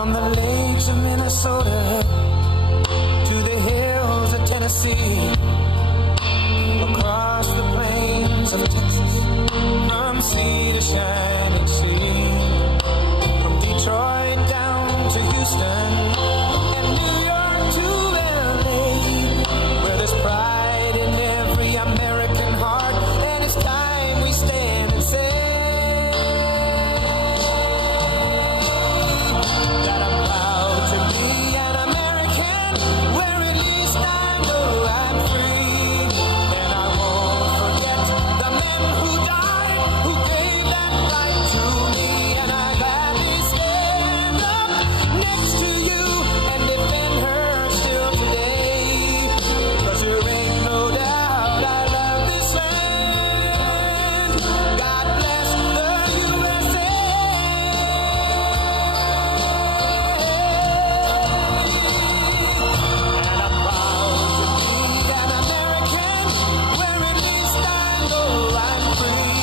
From the lakes of Minnesota to the hills of Tennessee, across the plains of Texas, from sea to shining sea, from Detroit down to Houston and New York to LA, where there's pride in every American heart, and it's time we stand and say that I'm proud to be an American, where at least I know I'm free. And I won't forget the men who died, who gave that right to me, and I gladly stand up next to you and defend her still today, 'cause there ain't no doubt I love this land. God bless the USA. And I'm proud to be an American, where at least I know I'm free.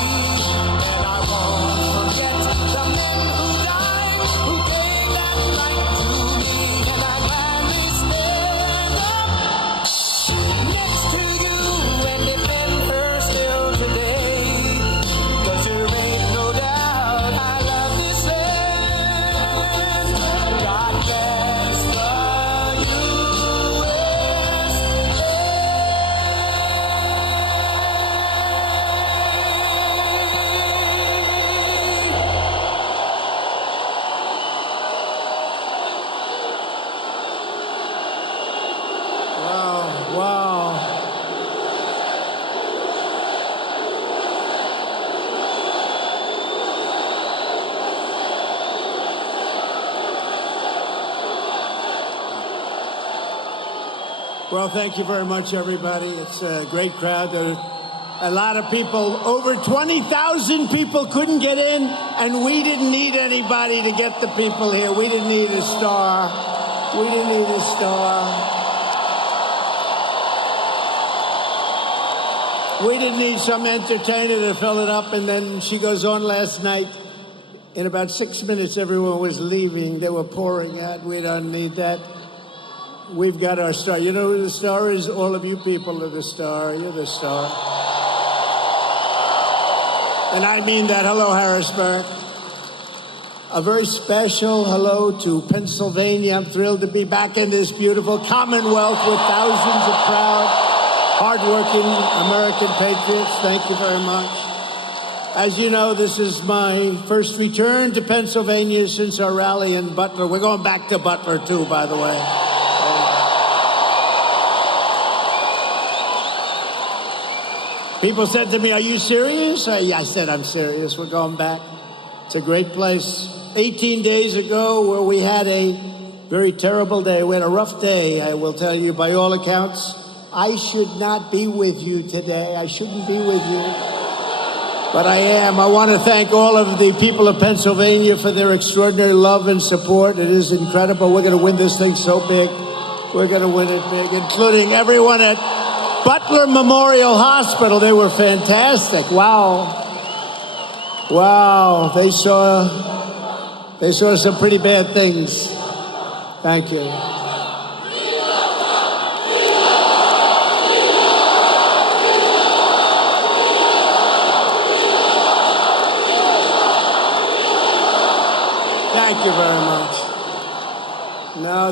And I won't forget the men who died, who gave that right to me, and I gladly stand up next to you and defend her still today, 'cause there ain't no doubt I love this land. God bless the Wow, wow. Well, thank you very much, everybody. It's a great crowd. There are a lot of people. Over 20,000 people couldn't get in, and we didn't need anybody to get the people here. We didn't need a star. We didn't need a star. We didn't need some entertainer to fill it up, and then she goes on last night. In about 6 minutes, everyone was leaving. They were pouring out. We don't need that. We've got our star. You know who the star is? All of you people are the star. You're the star. And I mean that. Hello, Harrisburg. A very special hello to Pennsylvania. I'm thrilled to be back in this beautiful Commonwealth with thousands of proud, hardworking American patriots. Thank you very much. As you know, this is my first return to Pennsylvania since our rally in Butler. We're going back to Butler, too, by the way. People said to me, "Are you serious?" I said, "I'm serious. We're going back." It's a great place. 18 days ago, where we had a very terrible day. We had a rough day, I will tell you, by all accounts. I should not be with you today. I shouldn't be with you. But I am. I want to thank all of the people of Pennsylvania for their extraordinary love and support. It is incredible. We're going to win this thing so big. We're going to win it big, including everyone at Butler Memorial Hospital. They were fantastic. Wow. Wow. They saw some pretty bad things. Thank you. Thank you very much. No,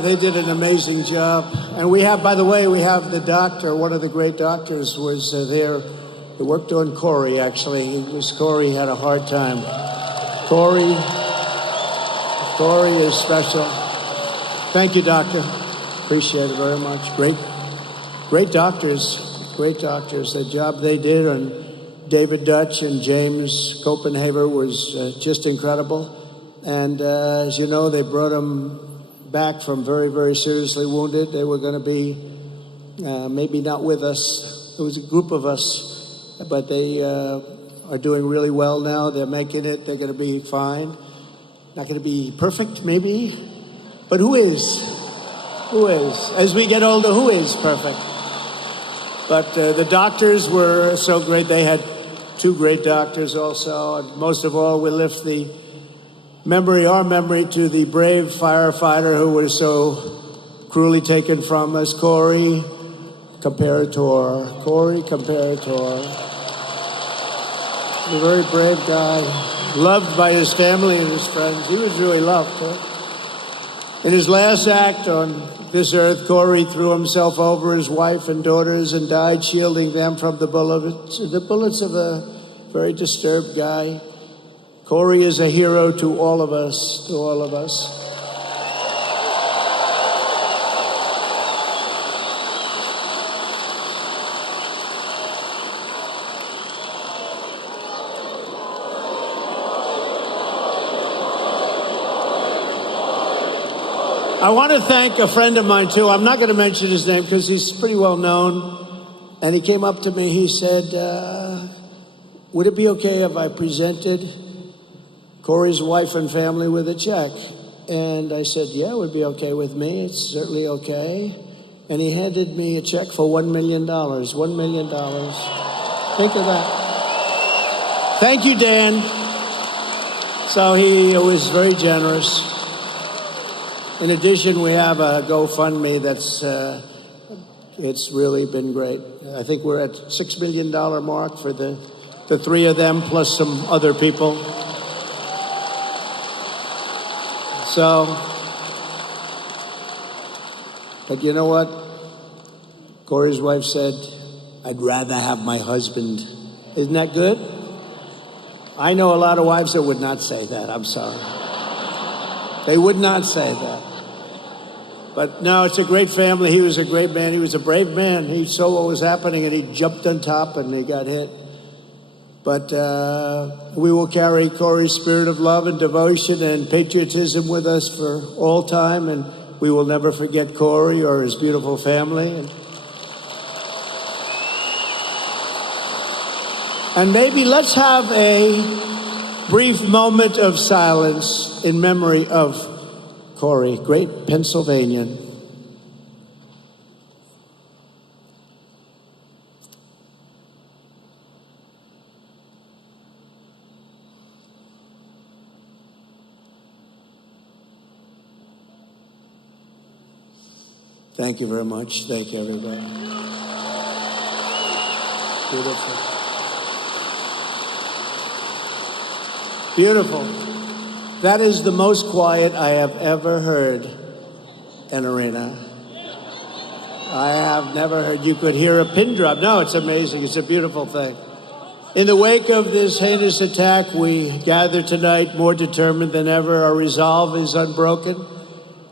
they did an amazing job. And we have, by the way, we have the doctor, one of the great doctors was there. He worked on Corey, actually. Corey had a hard time. Corey is special. Thank you, doctor. Appreciate it very much. Great doctors. Great doctors. The job they did on David Dutch and James Copenhaver was just incredible. And as you know, they brought him back from very, very seriously wounded. They were going to be maybe not with us. It was a group of us, but they are doing really well now. They're making it. They're going to be fine. Not going to be perfect, maybe. But who is? Who is? As we get older, who is perfect? But the doctors were so great. They had two great doctors also. And most of all, we lift the our memory to the brave firefighter who was so cruelly taken from us, Corey Comparator. Corey Comparator. A very brave guy, loved by his family and his friends. He was really loved. Huh? In his last act on this earth, Corey threw himself over his wife and daughters and died, shielding them from the bullets of a very disturbed guy. Corey is a hero to all of us, I want to thank a friend of mine, too. I'm not going to mention his name because he's pretty well known. And he came up to me. He said, would it be okay if I presented Corey's wife and family with a check? And I said, yeah, it would be okay with me. It's certainly okay. And he handed me a check for $1 million. $1 million. Think of that. Thank you, Dan. So he was very generous. In addition, we have a GoFundMe that's, it's really been great. I think we're at $6 million mark for the three of them, plus some other people. So, but you know what? Corey's wife said, I'd rather have my husband. Isn't that good? I know a lot of wives that would not say that. I'm sorry. They would not say that. But no, it's a great family. He was a great man. He was a brave man. He saw what was happening and he jumped on top and he got hit. But we will carry Corey's spirit of love and devotion and patriotism with us for all time. And we will never forget Corey or his beautiful family. And maybe let's have a brief moment of silence in memory of Corey, great Pennsylvanian. Thank you very much. Thank you, everybody. Beautiful. Beautiful. That is the most quiet I have ever heard an arena. I have never heard. You could hear a pin drop. No, it's amazing. It's a beautiful thing. In the wake of this heinous attack, we gather tonight more determined than ever. Our resolve is unbroken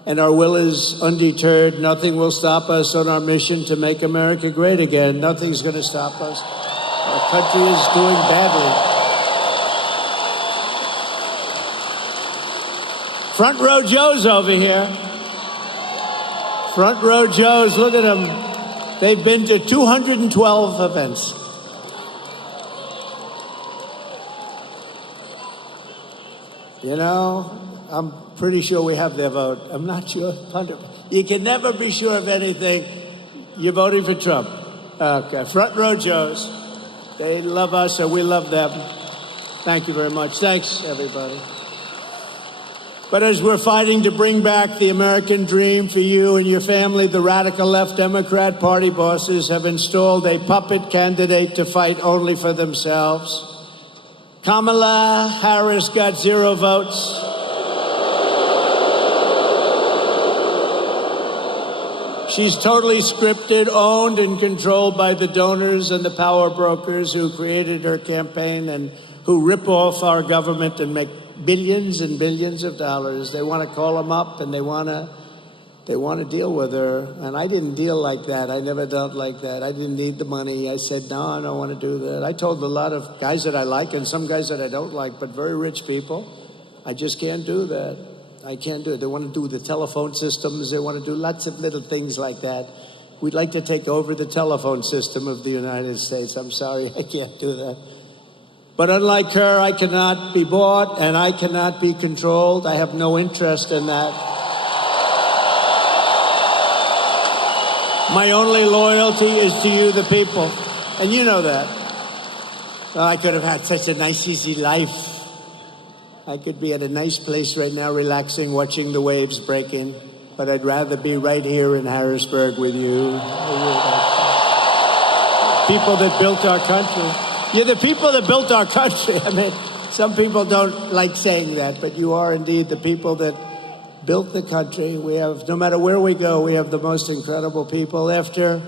and our will is undeterred. Nothing will stop us on our mission to make America great again. Nothing's going to stop us. Our country is doing badly. Front row Joe's over here. Front row Joe's, look at them. They've been to 212 events. You know, I'm pretty sure we have their vote. I'm not sure. You can never be sure of anything. You're voting for Trump. Okay, front row Joe's. They love us and we love them. Thank you very much. Thanks, everybody. But as we're fighting to bring back the American dream for you and your family, the radical left Democrat Party bosses have installed a puppet candidate to fight only for themselves. Kamala Harris got 0 votes. She's totally scripted, owned, and controlled by the donors and the power brokers who created her campaign and who rip off our government and make billions and billions of dollars. They want to call them up and they want to deal with her. And I didn't deal like that. I never dealt like that. I didn't need the money. I said, no, I don't want to do that. I told a lot of guys that I like and some guys that I don't like, but very rich people, I just can't do that. I can't do it. They want to do the telephone systems. They want to do lots of little things like that. We'd like to take over the telephone system of the United States. I'm sorry, I can't do that. But unlike her, I cannot be bought and I cannot be controlled. I have no interest in that. My only loyalty is to you, the people. And you know that. Well, I could have had such a nice, easy life. I could be at a nice place right now, relaxing, watching the waves breaking, but I'd rather be right here in Harrisburg with you. People that built our country. You're the people that built our country. I mean, some people don't like saying that, but you are indeed the people that built the country. We have, no matter where we go, we have the most incredible people. After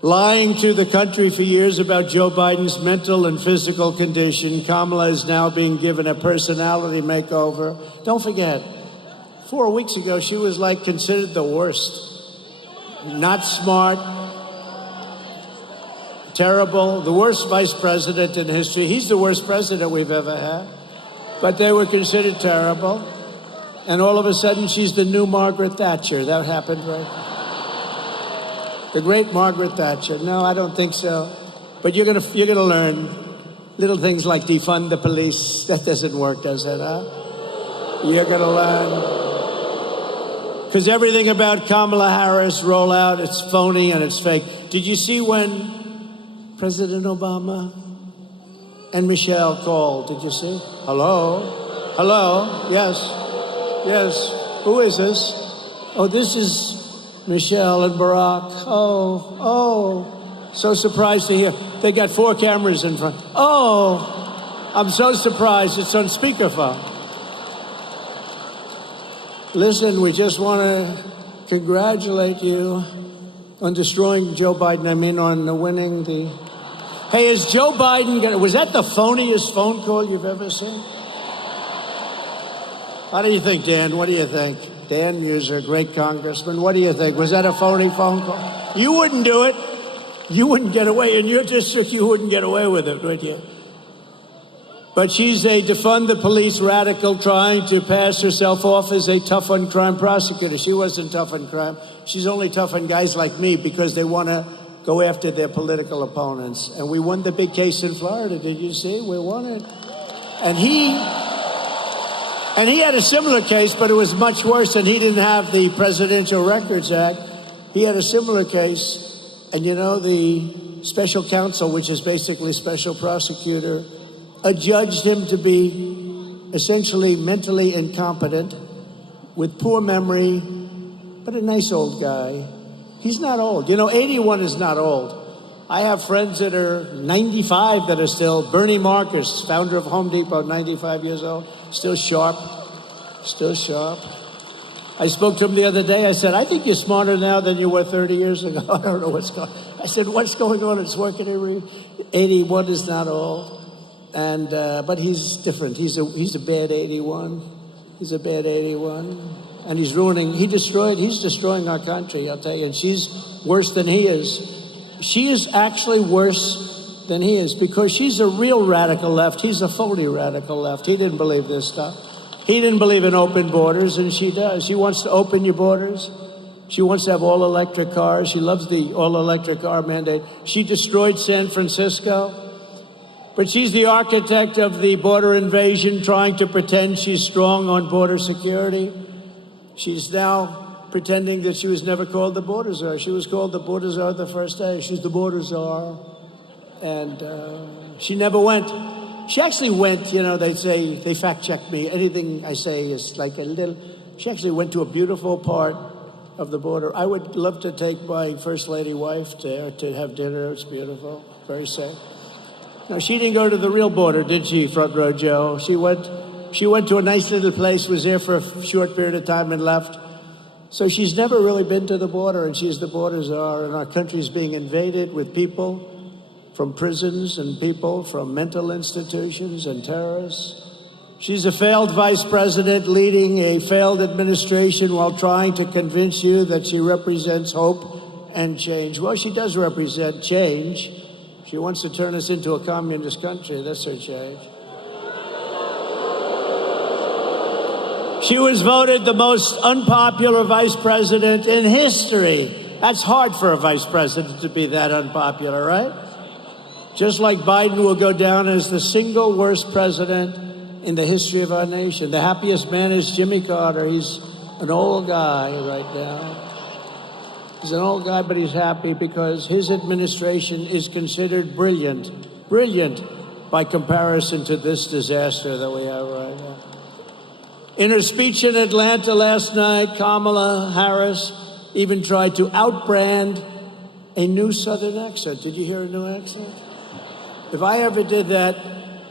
lying to the country for years about Joe Biden's mental and physical condition, Kamala is now being given a personality makeover. Don't forget, 4 weeks ago, she was like considered the worst. Not smart, terrible, the worst vice president in history. He's the worst president we've ever had. But they were considered terrible. And all of a sudden, she's the new Margaret Thatcher. That happened, right? The great Margaret Thatcher. No, I don't think so. But you're gonna learn little things like defund the police. That doesn't work, does it, huh? You're gonna learn. Because everything about Kamala Harris rollout, it's phony and it's fake. Did you see when President Obama and Michelle called? Did you see? Hello? Hello? Yes. Yes. Who is this? Oh, this is Michelle and Barack. Oh. So surprised to hear. They got 4 cameras in front. Oh, I'm so surprised. It's on speakerphone. Listen, we just want to congratulate you on destroying Joe Biden. I mean, on winning the... Hey, is Joe Biden gonna... Was that the phoniest phone call you've ever seen? How do you think, Dan? What do you think? Dan Muser, great congressman. What do you think? Was that a phony phone call? You wouldn't do it. You wouldn't get away. In your district, you wouldn't get away with it, would you? But she's a defund the police radical trying to pass herself off as a tough on crime prosecutor. She wasn't tough on crime. She's only tough on guys like me because they want to go after their political opponents. And we won the big case in Florida. Did you see? We won it. And he had a similar case, but it was much worse, and he didn't have the Presidential Records Act. He had a similar case, and you know, the special counsel, which is basically special prosecutor, adjudged him to be essentially mentally incompetent, with poor memory, but a nice old guy. He's not old. You know, 81 is not old. I have friends that are 95 that are still. Bernie Marcus, founder of Home Depot, 95 years old, still sharp. Still sharp. I spoke to him the other day. I said, I think you're smarter now than you were 30 years ago. I don't know what's going on. I said, what's going on? It's working. 81 is not old. And, but he's different. He's a bad 81. He's a bad 81. And he's destroying our country, I'll tell you. And she's worse than he is. She is actually worse than he is because she's a real radical left. He's a phony radical left. He didn't believe this stuff. He didn't believe in open borders, and she does. She wants to open your borders. She wants to have all-electric cars. She loves the all-electric car mandate. She destroyed San Francisco. But she's the architect of the border invasion, trying to pretend she's strong on border security. She's now pretending that she was never called the border czar. She was called the border czar the first day. She's the border czar. And she never went. She actually went, you know, they say, they fact-check me. Anything I say is like a little... She actually went to a beautiful part of the border. I would love to take my First Lady wife there to have dinner. It's beautiful, very safe. No, she didn't go to the real border, did she, Front Row Joe? She went to a nice little place, was there for a short period of time and left. So she's never really been to the border, and she's the border czar, and our country's being invaded with people from prisons and people from mental institutions and terrorists. She's a failed vice president leading a failed administration while trying to convince you that she represents hope and change. Well, she does represent change. She wants to turn us into a communist country. That's her change. She was voted the most unpopular vice president in history. That's hard for a vice president to be that unpopular, right? Just like Biden will go down as the single worst president in the history of our nation. The happiest man is Jimmy Carter. He's an old guy right now. He's an old guy, but he's happy because his administration is considered brilliant. Brilliant. by comparison to this disaster that we have right now. In her speech in Atlanta last night, Kamala Harris even tried to outbrand a new Southern accent. Did you hear a new accent? If I ever did that,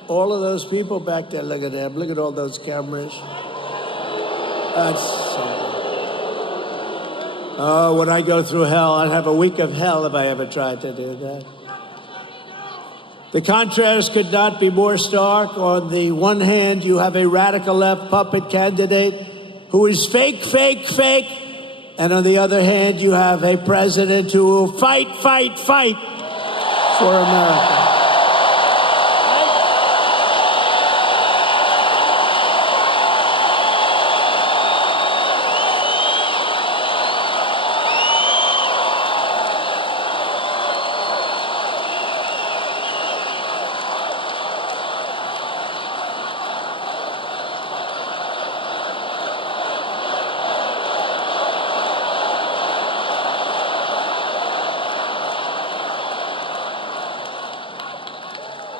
all of those people back there, look at them, look at all those cameras. That's so... Oh, would I go through hell? I'd have a week of hell if I ever tried to do that. The contrast could not be more stark. On the one hand, you have a radical left puppet candidate who is fake, fake, fake. And on the other hand, you have a president who will fight, fight, fight for America.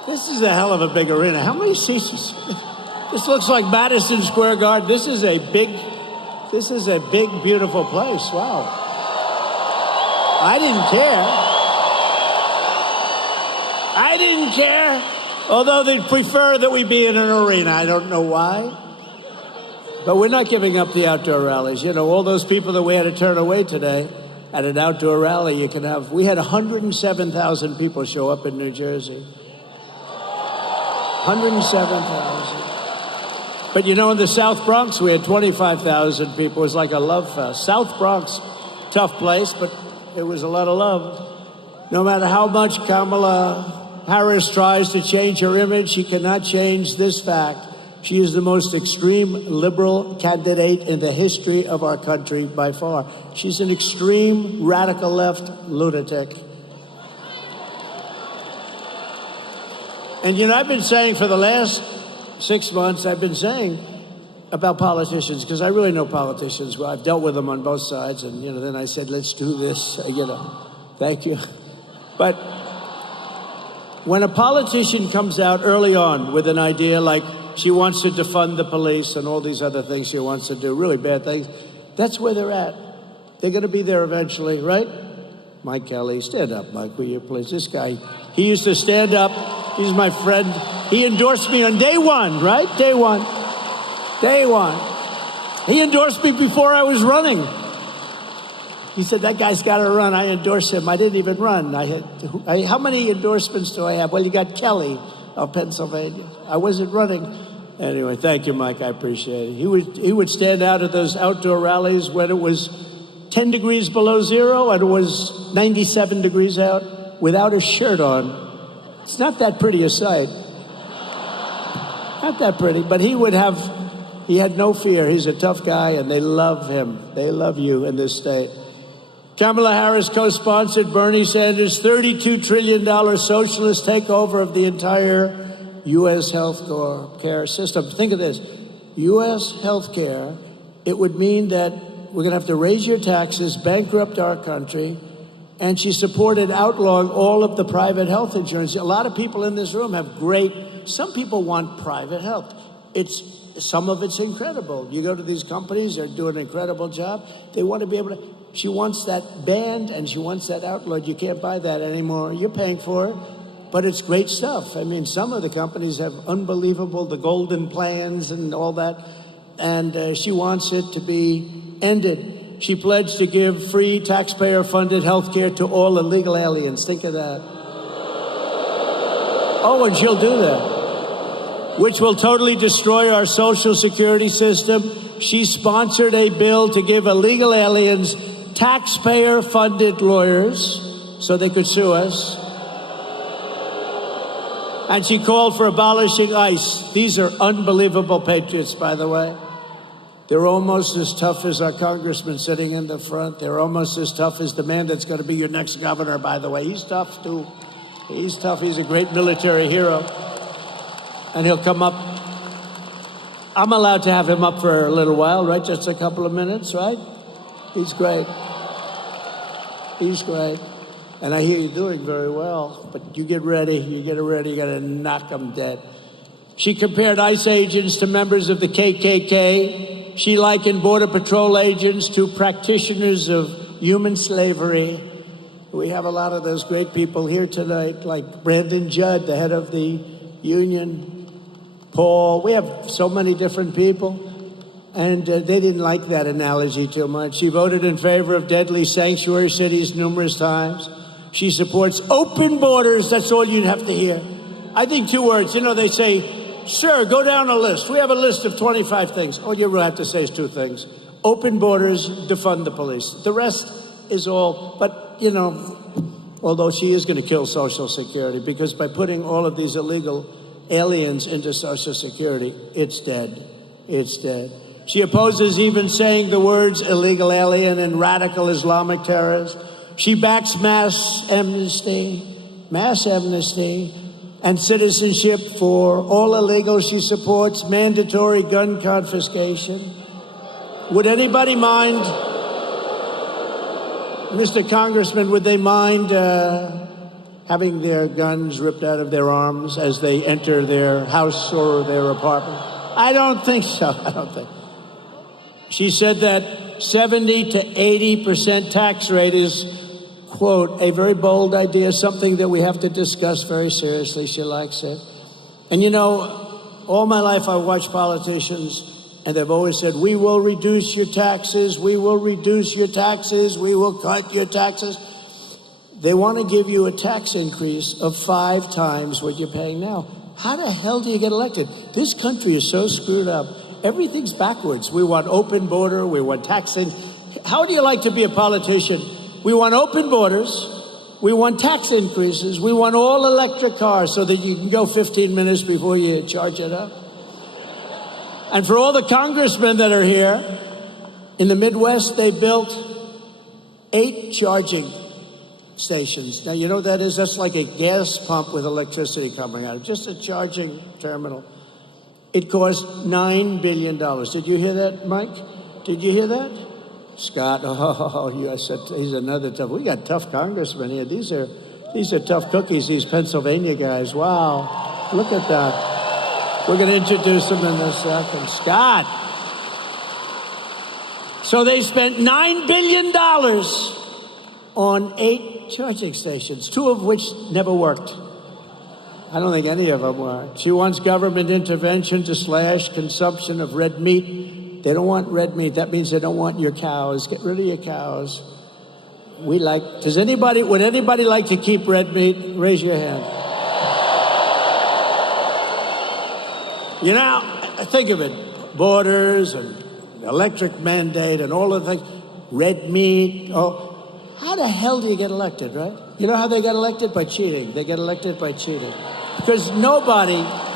This is a hell of a big arena. How many seats? This looks like Madison Square Garden. This is a big, beautiful place. Wow. I didn't care. Although they'd prefer that we be in an arena. I don't know why. But we're not giving up the outdoor rallies. You know, all those people that we had to turn away today at an outdoor rally, we had 107,000 people show up in New Jersey. 107,000. But you know, in the South Bronx, we had 25,000 people. It was like a love fest. South Bronx, tough place, but it was a lot of love. No matter how much Kamala Harris tries to change her image, she cannot change this fact. She is the most extreme liberal candidate in the history of our country by far. She's an extreme radical left lunatic. And, you know, I've been saying for the last 6 months, I've been saying about politicians, because I really know politicians. Well, I've dealt with them on both sides. And, you know, then I said, let's do this, you know, thank you. But when a politician comes out early on with an idea like she wants to defund the police and all these other things she wants to do, really bad things, that's where they're at. They're going to be there eventually, right? Mike Kelly, stand up, Mike, will you please? This guy, he used to stand up. He's my friend. He endorsed me on day one, right? Day one. He endorsed me before I was running. He said, that guy's got to run. I endorsed him. I didn't even run. How many endorsements do I have? Well, you got Kelly of Pennsylvania. I wasn't running. Anyway, thank you, Mike. I appreciate it. He would stand out at those outdoor rallies when it was 10 degrees below zero and it was 97 degrees out without a shirt on. It's not that pretty a sight. Not that pretty, but he had no fear. He's a tough guy, and they love him. They love you in this state. Kamala Harris co-sponsored Bernie Sanders' $32 trillion socialist takeover of the entire U.S. health care system. Think of this. U.S. health care, it would mean that we're going to have to raise your taxes, bankrupt our country, and she supported outlawing all of the private health insurance. A lot of people in this room have some people want private health. Some of it's incredible. You go to these companies, they're doing an incredible job. They want to be able to, she wants that banned and she wants that outlawed. You can't buy that anymore. You're paying for it, but it's great stuff. I mean, some of the companies have the golden plans and all that, and she wants it to be ended. She pledged to give free taxpayer-funded health care to all illegal aliens. Think of that. Oh, and she'll do that, which will totally destroy our social security system. She sponsored a bill to give illegal aliens taxpayer-funded lawyers so they could sue us. And she called for abolishing ICE. These are unbelievable patriots, by the way. They're almost as tough as our congressman sitting in the front. They're almost as tough as the man that's going to be your next governor, by the way. He's tough, too. He's tough. He's a great military hero. And he'll come up. I'm allowed to have him up for a little while, right? Just a couple of minutes, right? He's great. He's great. And I hear you're doing very well, but you get ready, you got to knock them dead. She compared ICE agents to members of the KKK. She likened Border Patrol agents to practitioners of human slavery. We have a lot of those great people here tonight, like Brandon Judd, the head of the union, Paul. We have so many different people. And they didn't like that analogy too much. She voted in favor of deadly sanctuary cities numerous times. She supports open borders. That's all you'd have to hear. I think 2 words. You know, they say, sure, go down a list. We have a list of 25 things. All you really have to say is 2 things. Open borders, defund the police. The rest is all, but, you know, although she is going to kill Social Security, because by putting all of these illegal aliens into Social Security, it's dead. It's dead. She opposes even saying the words illegal alien and radical Islamic terrorists. She backs mass amnesty, and citizenship for all illegals. She supports mandatory gun confiscation. Would anybody mind, Mr. Congressman, would they mind having their guns ripped out of their arms as they enter their house or their apartment? I don't think so. I don't think. She said that 70 to 80% tax rate is, quote, a very bold idea, something that we have to discuss very seriously. She likes it. And you know, all my life I watched politicians, and they've always said, we will reduce your taxes, we will reduce your taxes, we will cut your taxes. They want to give you a tax increase of 5 times what you're paying now. How the hell do you get elected? This country is so screwed up. Everything's backwards. We want open border. We want taxing. How do you like to be a politician? We want open borders. We want tax increases. We want all electric cars so that you can go 15 minutes before you charge it up. And for all the congressmen that are here, in the Midwest, they built 8 charging stations. Now, you know what that is? That's like a gas pump with electricity coming out. Just a charging terminal. It cost $9 billion. Did you hear that, Mike? Did you hear that? Scott, I said, he's another tough. We got tough congressmen here. These are tough cookies, these Pennsylvania guys. Wow, look at that. We're going to introduce them in a second. Scott. So they spent $9 billion on 8 charging stations, 2 of which never worked. I don't think any of them work. She wants government intervention to slash consumption of red meat. They don't want red meat. That means they don't want your cows. Get rid of your cows. Would anybody like to keep red meat? Raise your hand. You know, think of it. Borders and electric mandate and all of the things. Red meat. Oh, how the hell do you get elected, right? You know how they got elected? By cheating. They get elected by cheating. Because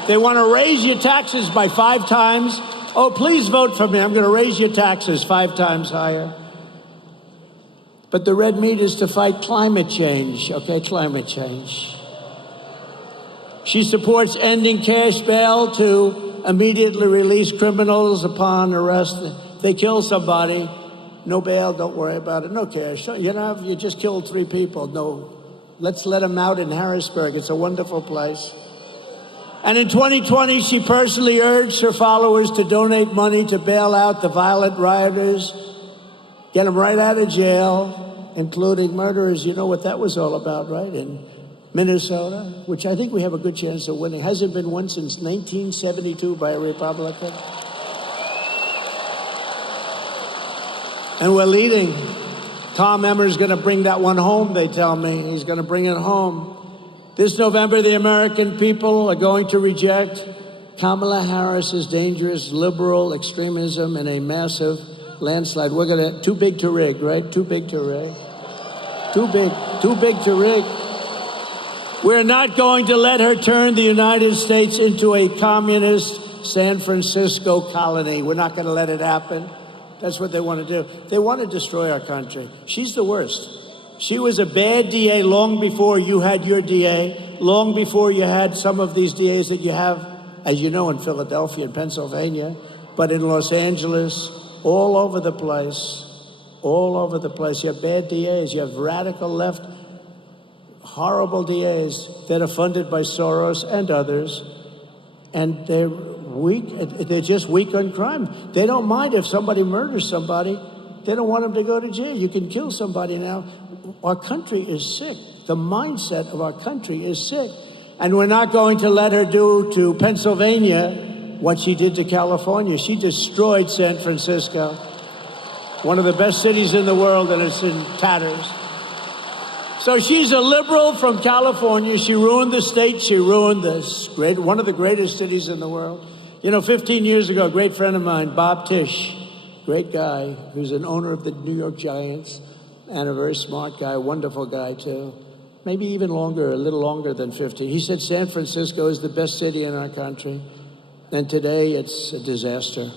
they want to raise your taxes by 5 times. Oh, please vote for me. I'm going to raise your taxes 5 times higher. But the red meat is to fight climate change, okay? Climate change. She supports ending cash bail to immediately release criminals upon arrest. If they kill somebody, no bail, don't worry about it, no cash. You just killed 3 people, no. Let's let them out in Harrisburg. It's a wonderful place. And in 2020, she personally urged her followers to donate money to bail out the violent rioters, get them right out of jail, including murderers. You know what that was all about, right? In Minnesota, which I think we have a good chance of winning. Hasn't been won since 1972 by a Republican. And we're leading. Tom Emmer's going to bring that one home, they tell me. He's going to bring it home. This November, the American people are going to reject Kamala Harris's dangerous liberal extremism in a massive landslide. We're going to, too big to rig, right? Too big to rig. Too big to rig. We're not going to let her turn the United States into a communist San Francisco colony. We're not going to let it happen. That's what they want to do. They want to destroy our country. She's the worst. She was a bad DA long before you had your DA, long before you had some of these DAs that you have, as you know, in Philadelphia and Pennsylvania, but in Los Angeles, all over the place. All over the place. You have bad DAs. You have radical left. horrible DAs that are funded by Soros and others, and they're weak. They're just weak on crime. They don't mind if somebody murders somebody. They don't want them to go to jail. You can kill somebody now. Our country is sick. The mindset of our country is sick. And we're not going to let her do to Pennsylvania what she did to California. She destroyed San Francisco, one of the best cities in the world, and it's in tatters. So she's a liberal from California. She ruined the state. She ruined this one of the greatest cities in the world. 15 years ago, a great friend of mine, Bob Tisch, great guy, who's an owner of the New York Giants and a very smart guy, wonderful guy too. Maybe even longer, a little longer than 50. He said San Francisco is the best city in our country. And today it's a disaster,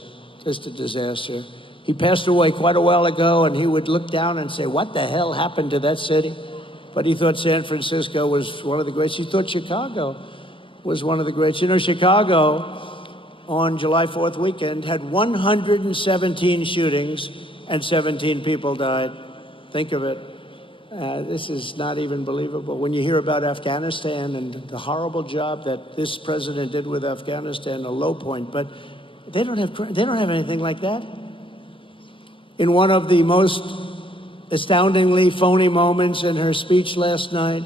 just a disaster. He passed away quite a while ago, and he would look down and say, what the hell happened to that city? But he thought San Francisco was one of the greats. He thought Chicago was one of the greats. Chicago on July 4th weekend had 117 shootings and 17 people died. Think of it. This is not even believable. When you hear about Afghanistan and the horrible job that this president did with Afghanistan, a low point, but they don't have anything like that. In one of the most astoundingly phony moments in her speech last night,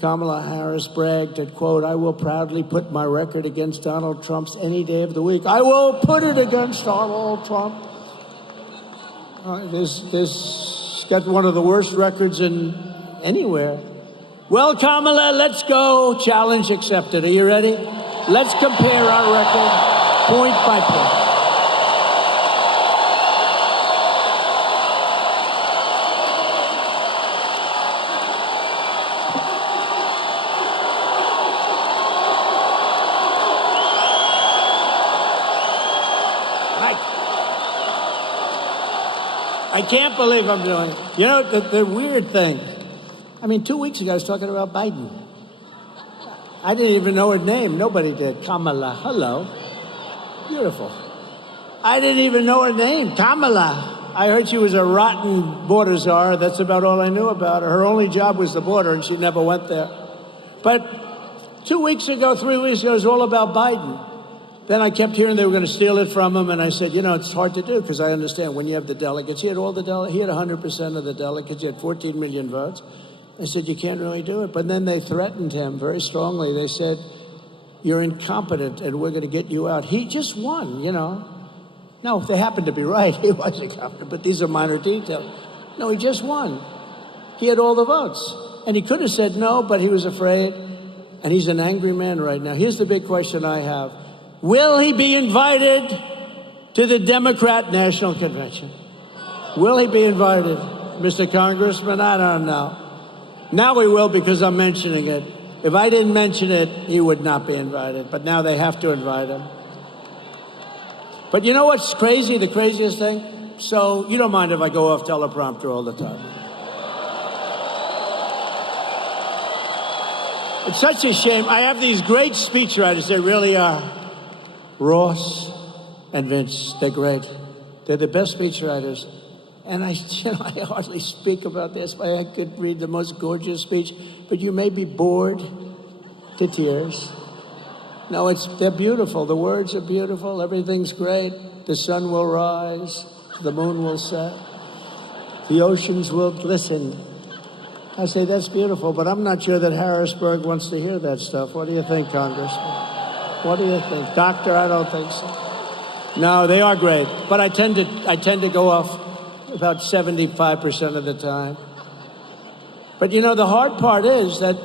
Kamala Harris bragged that, quote, I will proudly put my record against Donald Trump's any day of the week. I will put it against Donald Trump. This got one of the worst records in anywhere. Well, Kamala, let's go. Challenge accepted. Are you ready? Let's compare our record point by point. I can't believe I'm doing it. The weird thing, 2 weeks ago I was talking about Biden. I didn't even know her name. Nobody did. Kamala. Hello. Beautiful. I didn't even know her name. Kamala. I heard she was a rotten border czar. That's about all I knew about her. Her only job was the border, and she never went there. But 2 weeks ago, 3 weeks ago, it was all about Biden. Then I kept hearing they were going to steal it from him, and I said, it's hard to do, because I understand when you have the delegates. He had all the delegates. He had 100% of the delegates. He had 14 million votes. I said, you can't really do it. But then they threatened him very strongly. They said, you're incompetent, and we're going to get you out. He just won, No, they happened to be right. He was incompetent, but these are minor details. No, he just won. He had all the votes. And he could have said no, but he was afraid, and he's an angry man right now. Here's the big question I have. Will he be invited to the Democrat National Convention? Will he be invited, Mr. Congressman? I don't know. Now he will, because I'm mentioning it. If I didn't mention it, he would not be invited. But now they have to invite him. But you know what's crazy, the craziest thing? So you don't mind if I go off teleprompter all the time. It's such a shame. I have these great speechwriters. They really are. Ross and Vince, they're great. They're the best speechwriters. And I hardly speak about this, but I could read the most gorgeous speech. But you may be bored to tears. No, they're beautiful. The words are beautiful. Everything's great. The sun will rise. The moon will set. The oceans will glisten. I say, that's beautiful, but I'm not sure that Harrisburg wants to hear that stuff. What do you think, Congressman? What do you think? Doctor, I don't think so. No, they are great, but I tend to go off about 75% of the time. But the hard part is that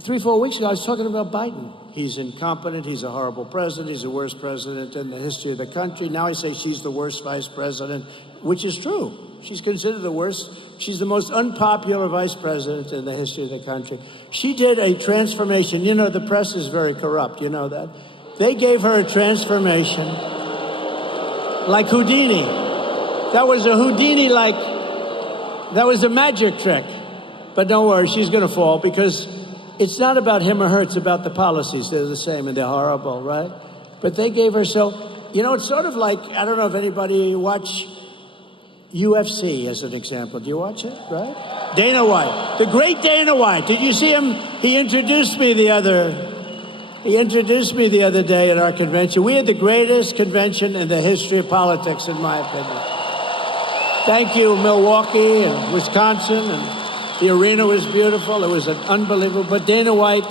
3-4 weeks ago, I was talking about Biden. He's incompetent. He's a horrible president. He's the worst president in the history of the country. Now I say she's the worst vice president, which is true. She's considered the worst. She's the most unpopular vice president in the history of the country. She did a transformation. The press is very corrupt. You know that. They gave her a transformation like Houdini. That was a that was a magic trick. But don't worry, she's going to fall, because it's not about him or her. It's about the policies. They're the same, and they're horrible, right? But they gave her it's sort of like, I don't know if anybody watch UFC as an example. Do you watch it, right? Dana White, the great Dana White. Did you see him? He introduced me the other day at our convention. We had the greatest convention in the history of politics, in my opinion. Thank you, Milwaukee and Wisconsin, and the arena was beautiful. It was an unbelievable. But Dana White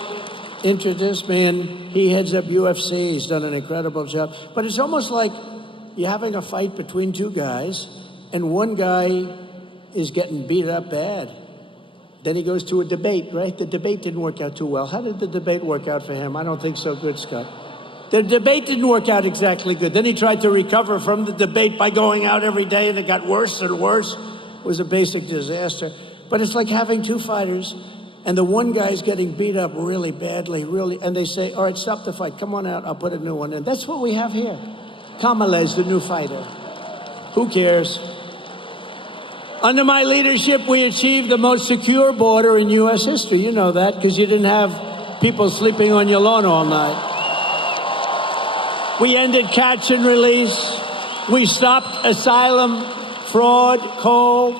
introduced me, and he heads up UFC. He's done an incredible job. But it's almost like you're having a fight between two guys, and one guy is getting beat up bad. Then he goes to a debate, right? The debate didn't work out too well. How did the debate work out for him? I don't think so good, Scott. The debate didn't work out exactly good. Then he tried to recover from the debate by going out every day, and it got worse and worse. It was a basic disaster. But it's like having two fighters, and the one guy's getting beat up really badly, and they say, all right, stop the fight. Come on out. I'll put a new one in. That's what we have here. Kamala is the new fighter. Who cares? Under my leadership, we achieved the most secure border in U.S. history. You know that, because you didn't have people sleeping on your lawn all night. We ended catch and release. We stopped asylum, fraud, coal.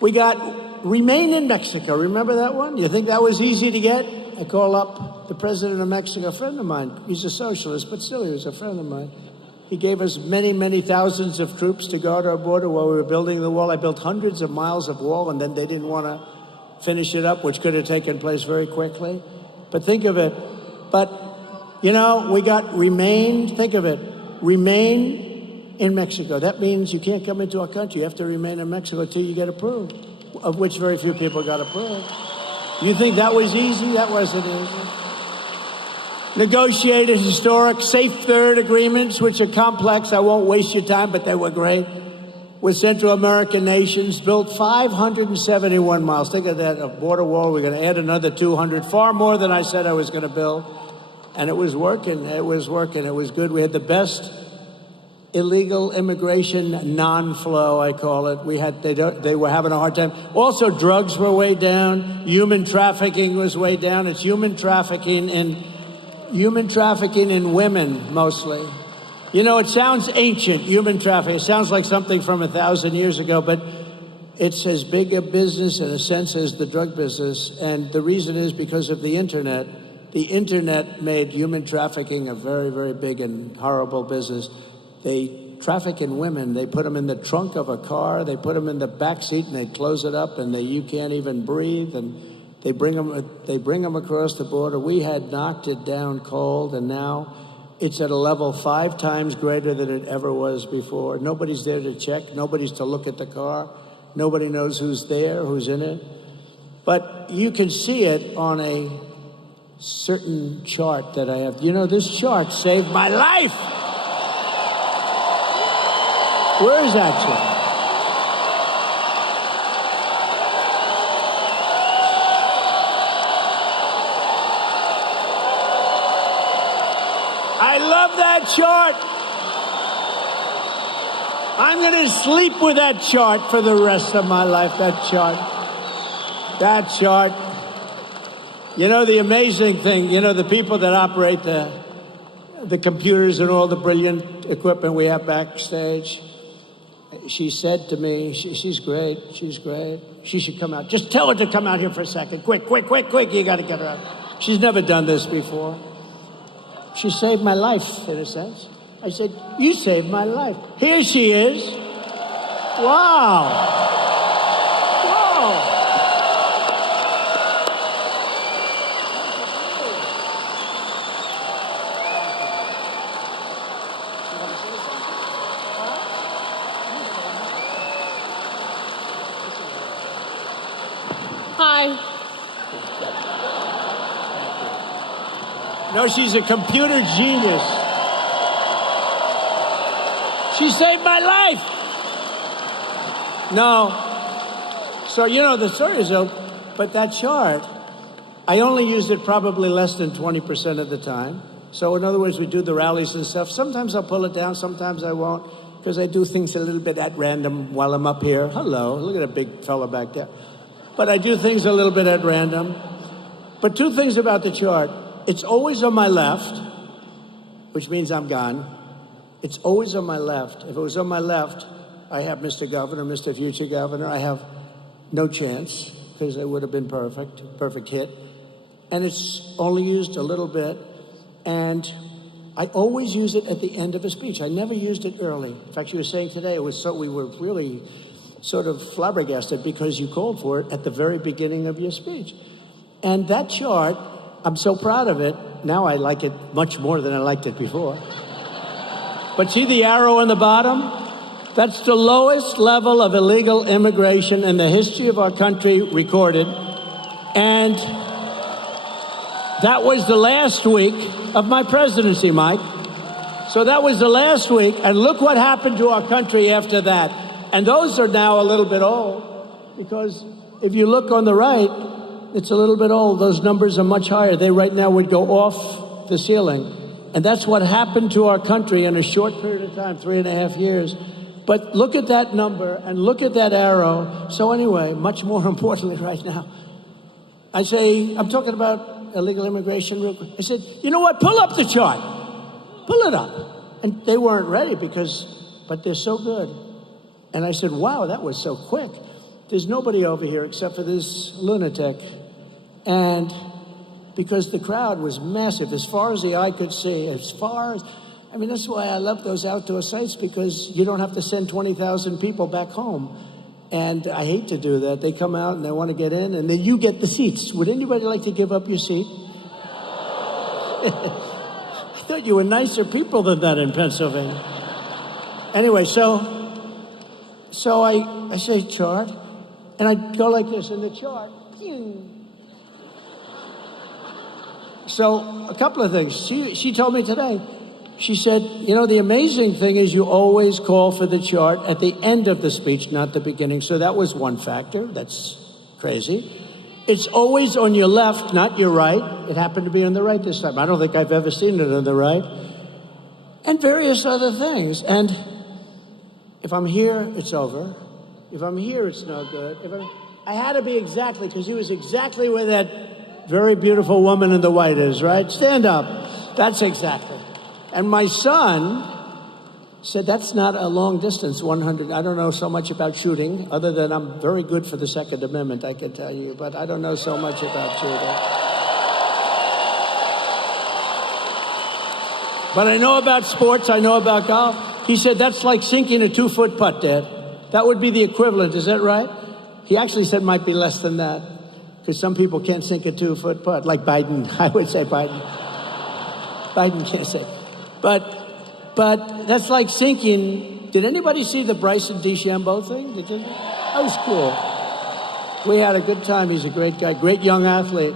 We got remain in Mexico. Remember that one? You think that was easy to get? I call up the president of Mexico, a friend of mine. He's a socialist, but still he was a friend of mine. He gave us many, many thousands of troops to guard our border while we were building the wall. I built hundreds of miles of wall, and then they didn't want to finish it up, which could have taken place very quickly. But think of it. But, you know, we got remain. Think of it. Remain in Mexico. That means you can't come into our country. You have to remain in Mexico until you get approved, of which very few people got approved. You think that was easy? That wasn't easy. Negotiated historic safe third agreements, which are complex. I won't waste your time, but they were great. With Central American nations, built 571 miles. Think of that, a border wall. We're going to add another 200, far more than I said I was going to build. And it was working. It was working. It was good. We had the best illegal immigration non-flow, I call it. They were having a hard time. Also, drugs were way down. Human trafficking was way down. It's human trafficking in women, mostly. You know, it sounds ancient, human trafficking. It sounds like something from 1,000 years ago, but it's as big a business in a sense as the drug business. And the reason is because of the internet. The internet made human trafficking a very, very big and horrible business. They traffic in women. They put them in the trunk of a car. They put them in the back seat, and they close it up, and you can't even breathe. And they bring them across the border. We had knocked it down cold, and now it's at a level 5 times greater than it ever was before. Nobody's there to check. Nobody's to look at the car. Nobody knows who's there, who's in it. But you can see it on a certain chart that I have. You know, this chart saved my life. Where is that chart? I love that chart. I'm going to sleep with that chart for the rest of my life, that chart. That chart. You know, the amazing thing, you know, the people that operate the computers and all the brilliant equipment we have backstage, she said to me, she's great, she should come out. Just tell her to come out here for a second. Quick, you got to get her out. She's never done this before. She saved my life, in a sense. I said, you saved my life. Here she is. Wow. Hi. No, she's a computer genius. She saved my life. No. So, you know, the story is but that chart, I only used it probably less than 20% of the time. So, in other words, we do the rallies and stuff. Sometimes I'll pull it down, sometimes I won't, because I do things a little bit at random while I'm up here. Hello, look at a big fella back there. But I do things a little bit at random. But two things about the chart. It's always on my left, which means I'm gone. It's always on my left. If it was on my left, I have Mr. Governor, Mr. Future Governor. I have no chance because it would have been perfect hit. And it's only used a little bit. And I always use it at the end of a speech. I never used it early. In fact, you were saying today, we were really sort of flabbergasted because you called for it at the very beginning of your speech. And that chart, I'm so proud of it. Now I like it much more than I liked it before. But see the arrow on the bottom? That's the lowest level of illegal immigration in the history of our country recorded. And that was the last week of my presidency, Mike. So that was the last week, and look what happened to our country after that. And those are now a little bit old, because if you look on the right, it's a little bit old. Those numbers are much higher. They right now would go off the ceiling. And that's what happened to our country in a short period of time, 3.5 years. But look at that number and look at that arrow. So anyway, much more importantly right now, I'm talking about illegal immigration real quick. I said, you know what, pull up the chart. Pull it up. And they weren't ready but they're so good. And I said, wow, that was so quick. There's nobody over here except for this lunatic. And because the crowd was massive, as far as the eye could see, that's why I love those outdoor sites, because you don't have to send 20,000 people back home. And I hate to do that. They come out and they want to get in, and then you get the seats. Would anybody like to give up your seat? I thought you were nicer people than that in Pennsylvania. Anyway, so I say chart, and I go like this in the chart. So a couple of things. She told me today, she said, you know, the amazing thing is you always call for the chart at the end of the speech, not the beginning. So that was one factor. That's crazy. It's always on your left, not your right. It happened to be on the right this time. I don't think I've ever seen it on the right. And various other things. And if I'm here, it's over. If I'm here, it's no good. I had to be exactly, because he was exactly where that very beautiful woman in the white is, right? Stand up. That's exactly. And my son said, that's not a long distance, 100. I don't know so much about shooting, other than I'm very good for the Second Amendment, I can tell you, but I don't know so much about shooting. But I know about sports, I know about golf. He said, that's like sinking a 2-foot putt, Dad. That would be the equivalent, is that right? He actually said it might be less than that, because some people can't sink a 2-foot putt, like Biden. I would say Biden. Biden can't sink. But that's like sinking. Did anybody see the Bryson DeChambeau thing? That was cool. We had a good time. He's a great guy, great young athlete.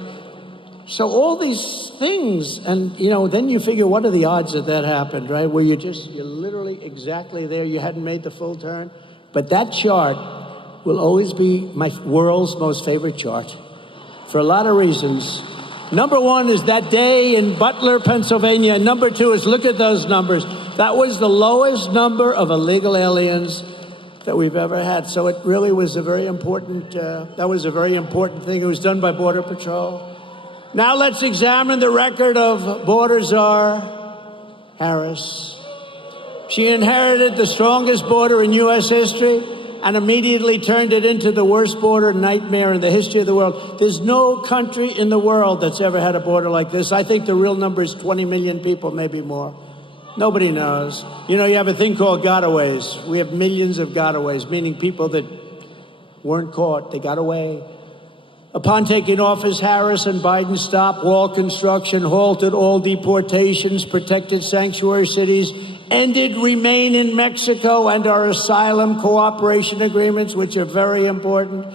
So all these things, and then you figure, what are the odds that happened, right? Where you're literally exactly there. You hadn't made the full turn. But that chart will always be my world's most favorite chart for a lot of reasons. Number one is that day in Butler, Pennsylvania. Number two is, look at those numbers. That was the lowest number of illegal aliens that we've ever had. So it really was a very important, that was a very important thing. It was done by Border Patrol. Now let's examine the record of border czar Harris. She inherited the strongest border in U.S. history and immediately turned it into the worst border nightmare in the history of the world. There's no country in the world that's ever had a border like this. I think the real number is 20 million people, maybe more. Nobody knows. You have a thing called gotaways. We have millions of gotaways, meaning people that weren't caught, they got away. Upon taking office, Harris and Biden stopped wall construction, halted all deportations, protected sanctuary cities, ended remain in Mexico and our asylum cooperation agreements, which are very important,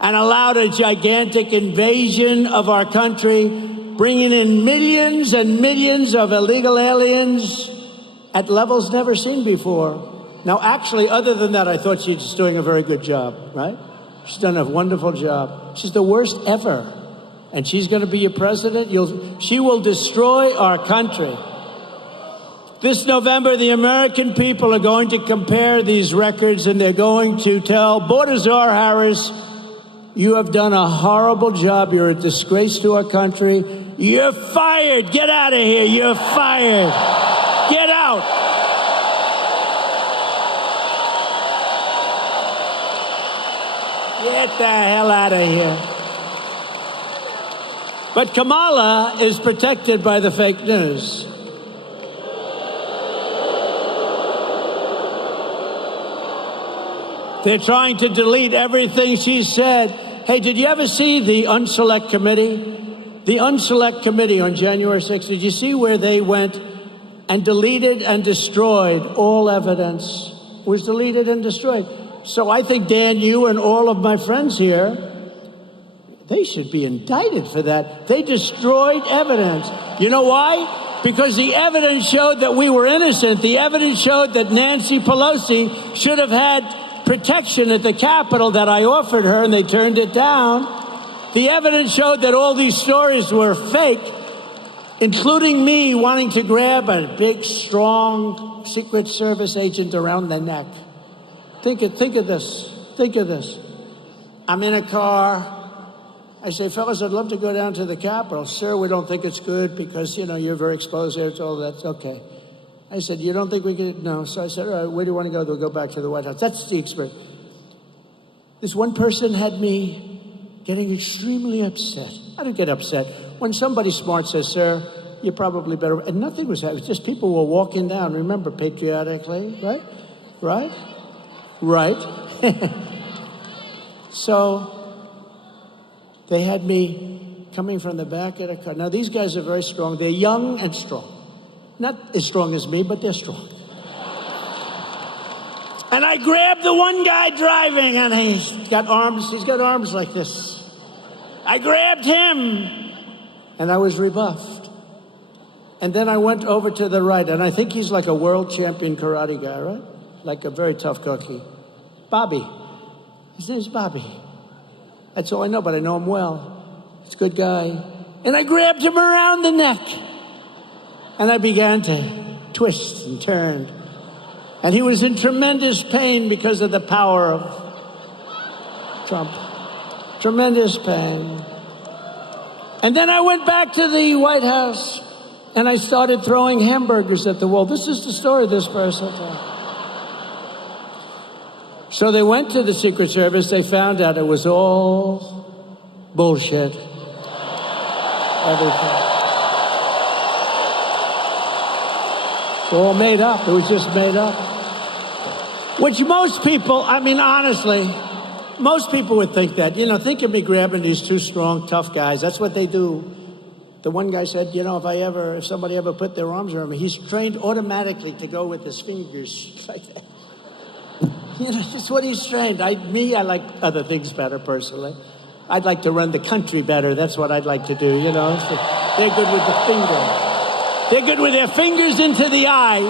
and allowed a gigantic invasion of our country, bringing in millions and millions of illegal aliens at levels never seen before. Now, actually, other than that, I thought she was doing a very good job, right? She's done a wonderful job. She's the worst ever. And she's going to be your president. She will destroy our country. This November, the American people are going to compare these records, and they're going to tell Border Czar Harris, you have done a horrible job. You're a disgrace to our country. You're fired. Get out of here. You're fired. Get out. Get the hell out of here. But Kamala is protected by the fake news. They're trying to delete everything she said. Hey, did you ever see the Unselect Committee? The Unselect Committee on January 6th, did you see where they went and deleted and destroyed all evidence? It was deleted and destroyed. So I think, Dan, you and all of my friends here, they should be indicted for that. They destroyed evidence. You know why? Because the evidence showed that we were innocent. The evidence showed that Nancy Pelosi should have had protection at the Capitol that I offered her, and they turned it down. The evidence showed that all these stories were fake, including me wanting to grab a big, strong Secret Service agent around the neck. Think of this. Think of this. I'm in a car. I say, fellas, I'd love to go down to the Capitol. Sir, we don't think it's good because, you're very exposed there. It's all that. Okay. I said, you don't think we could? No. So I said, all right, where do you want to go? We'll go back to the White House. That's the experience. This one person had me getting extremely upset. I don't get upset. When somebody smart says, sir, you're probably better. And nothing was happening. Just people were walking down. Remember, patriotically, right? Right? Right. So they had me coming from the back of the car. Now, these guys are very strong. They're young and strong. Not as strong as me, but they're strong. And I grabbed the one guy driving, and he's got arms like this. I grabbed him, and I was rebuffed. And then I went over to the right, and I think he's like a world champion karate guy, right? Like a very tough cookie. Bobby. His name's Bobby. That's all I know, but I know him well. He's a good guy. And I grabbed him around the neck. And I began to twist and turn. And he was in tremendous pain because of the power of Trump. Tremendous pain. And then I went back to the White House, and I started throwing hamburgers at the wall. This is the story of this person. So they went to the Secret Service. They found out it was all bullshit. Everything. All made up. It was just made up. Which most people, honestly, most people would think that. Think of me grabbing these two strong, tough guys. That's what they do. The one guy said, if somebody ever put their arms around me, he's trained automatically to go with his fingers like that. That's what he's trained. I like other things better, personally. I'd like to run the country better. That's what I'd like to do, So they're good with the finger. They're good with their fingers into the eye.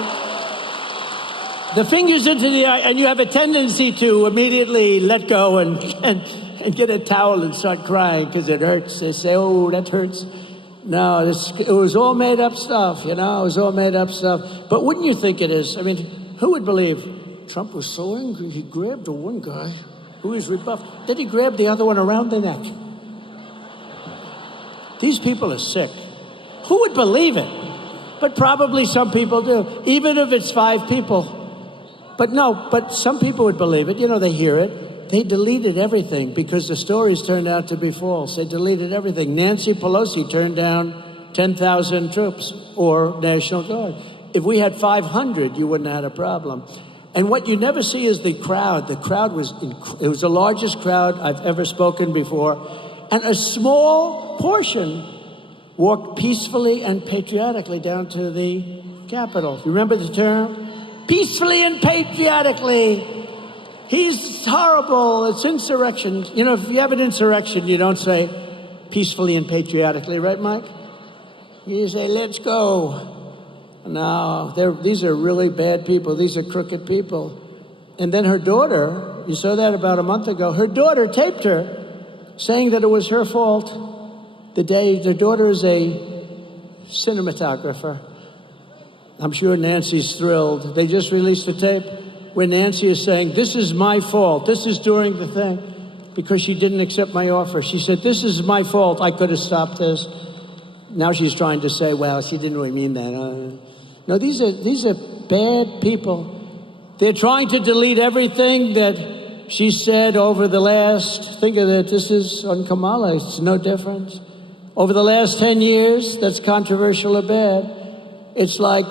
The fingers into the eye, and you have a tendency to immediately let go and get a towel and start crying because it hurts. They say, oh, that hurts. No, it was all made up stuff, It was all made up stuff. But wouldn't you think it is? Who would believe Trump was so angry he grabbed the one guy who was rebuffed? Then he grabbed the other one around the neck. These people are sick. Who would believe it? But probably some people do, even if it's 5 people. But some people would believe it. They hear it. They deleted everything because the stories turned out to be false. They deleted everything. Nancy Pelosi turned down 10,000 troops or National Guard. If we had 500, you wouldn't have had a problem. And what you never see is the crowd. The crowd was the largest crowd I've ever spoken before. And a small portion walked peacefully and patriotically down to the Capitol. You remember the term? Peacefully and patriotically. He's horrible. It's insurrection. If you have an insurrection, you don't say peacefully and patriotically, right, Mike? You say, let's go. No, these are really bad people. These are crooked people. And then her daughter, you saw that about a month ago, her daughter taped her saying that it was her fault. Their daughter is a cinematographer. I'm sure Nancy's thrilled. They just released a tape where Nancy is saying, this is my fault. This is during the thing because she didn't accept my offer. She said, this is my fault. I could have stopped this. Now she's trying to say, well, she didn't really mean that. No, these are bad people. They're trying to delete everything that she said over the last, think of it, this is on Kamala, it's no different. Over the last 10 years, that's controversial or bad. It's like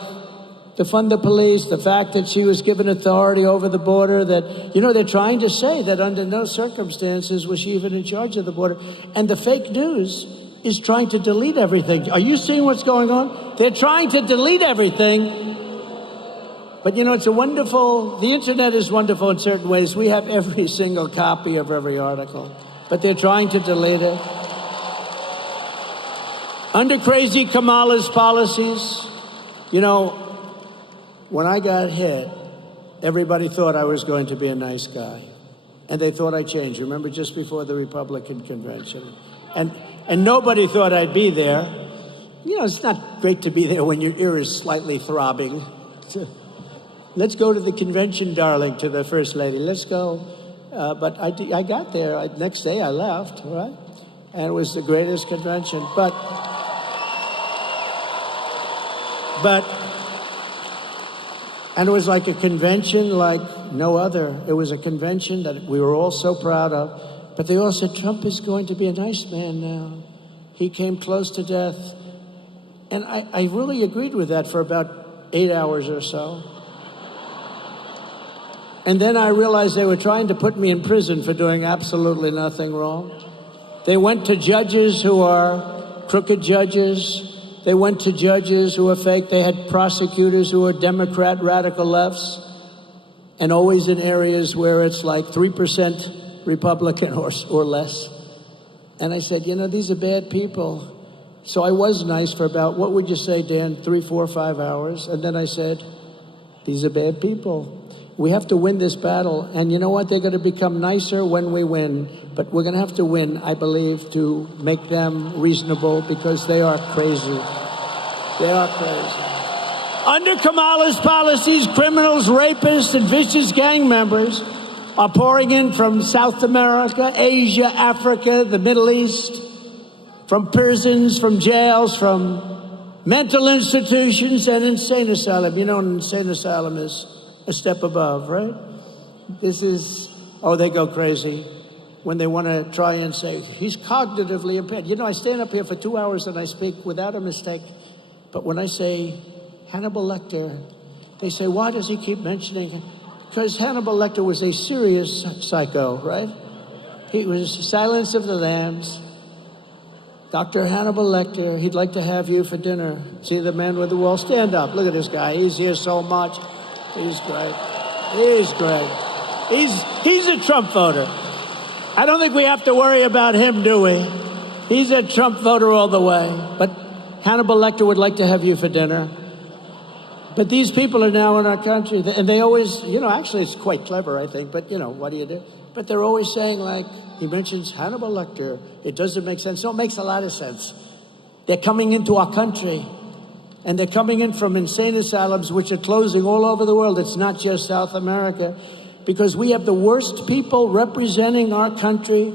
defund the police, the fact that she was given authority over the border, that, you know, they're trying to say that under no circumstances was she even in charge of the border. And the fake news is trying to delete everything. Are you seeing what's going on? They're trying to delete everything. But, you know, it's a wonderful, the internet is wonderful in certain ways. We have every single copy of every article, but they're trying to delete it. Under crazy Kamala's policies, you know, when I got hit, everybody thought I was going to be a nice guy. And they thought I changed. Remember, just before the Republican convention. And nobody thought I'd be there. You know, it's not great to be there when your ear is slightly throbbing. Let's go to the convention, darling, to the First Lady. Let's go. But I got there. Next day I left, right? And it was the greatest convention. And it was like a convention like no other. It was a convention that we were all so proud of. But they all said, Trump is going to be a nice man now. He came close to death. And I really agreed with that for about 8 hours or so. And then I realized they were trying to put me in prison for doing absolutely nothing wrong. They went to judges who are crooked judges. They went to judges who were fake. They had prosecutors who were Democrat radical lefts, and always in areas where it's like 3% Republican or less. And I said, you know, these are bad people. So I was nice for about, what would you say, Dan, 3, 4, 5 hours. And then I said, these are bad people. We have to win this battle. And you know what? They're going to become nicer when we win. But we're going to have to win, I believe, to make them reasonable, because they are crazy. They are crazy. Under Kamala's policies, criminals, rapists, and vicious gang members are pouring in from South America, Asia, Africa, the Middle East, from prisons, from jails, from mental institutions, and insane asylum. You know, an insane asylum is a step above, right? This is, oh, they go crazy when they want to try and say, he's cognitively impaired. You know, I stand up here for 2 hours and I speak without a mistake. But when I say Hannibal Lecter, they say, why does he keep mentioning him? Because Hannibal Lecter was a serious psycho, right? He was Silence of the Lambs. Dr. Hannibal Lecter, he'd like to have you for dinner. See the man with the wall? Stand up. Look at this guy. He's here so much. He's great. He's great. He's a Trump voter. I don't think we have to worry about him, do we? He's a Trump voter all the way. But Hannibal Lecter would like to have you for dinner. But these people are now in our country, and they always, you know, actually it's quite clever, I think, but, you know, what do you do? But they're always saying, like, he mentions Hannibal Lecter. It doesn't make sense. No, it makes a lot of sense. They're coming into our country. And they're coming in from insane asylums, which are closing all over the world. It's not just South America, because we have the worst people representing our country.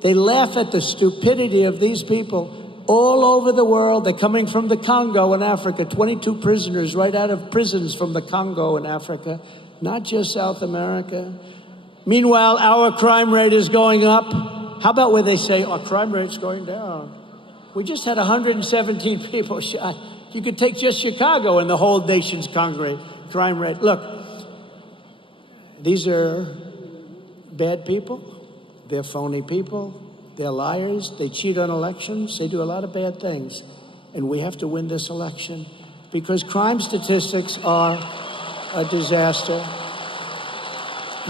They laugh at the stupidity of these people all over the world. They're coming from the Congo in Africa, 22 prisoners right out of prisons from the Congo in Africa, not just South America. Meanwhile, our crime rate is going up. How about where they say our crime rate's going down? We just had 117 people shot. You could take just Chicago and the whole nation's crime rate. Look, these are bad people. They're phony people. They're liars. They cheat on elections. They do a lot of bad things. And we have to win this election, because crime statistics are a disaster.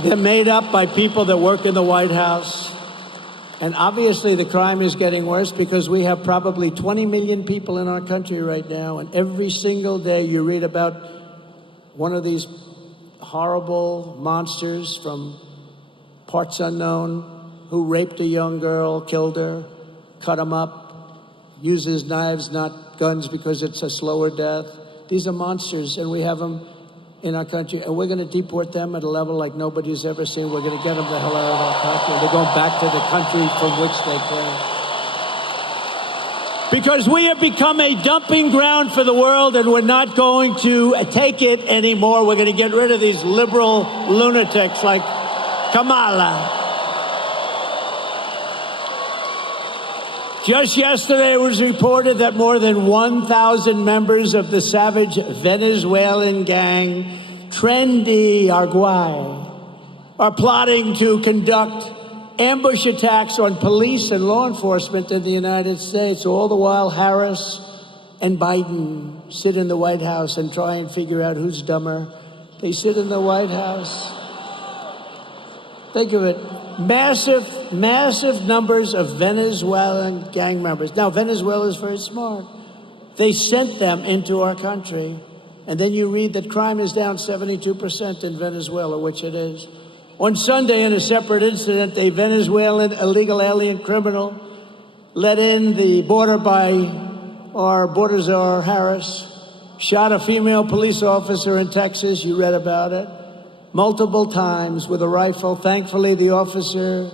They're made up by people that work in the White House. And obviously the crime is getting worse, because we have probably 20 million people in our country right now. And every single day you read about one of these horrible monsters from parts unknown who raped a young girl, killed her, cut them up, uses knives, not guns, because it's a slower death. These are monsters, and we have them in our country, and we're going to deport them at a level like nobody's ever seen. We're going to get them the hell out of our country. They're going back to the country from which they came. Because we have become a dumping ground for the world, and we're not going to take it anymore. We're going to get rid of these liberal lunatics like Kamala. Just yesterday, it was reported that more than 1,000 members of the savage Venezuelan gang, Trendy Arguay, are plotting to conduct ambush attacks on police and law enforcement in the United States. All the while, Harris and Biden sit in the White House and try and figure out who's dumber. They sit in the White House. Think of it. Massive numbers of Venezuelan gang members. Now, Venezuela is very smart. They sent them into our country. And then you read that crime is down 72% in Venezuela, which it is. On Sunday, in a separate incident, a Venezuelan illegal alien criminal let in the border by our border czar, Harris, shot a female police officer in Texas. You read about it. Multiple times with a rifle. Thankfully, the officer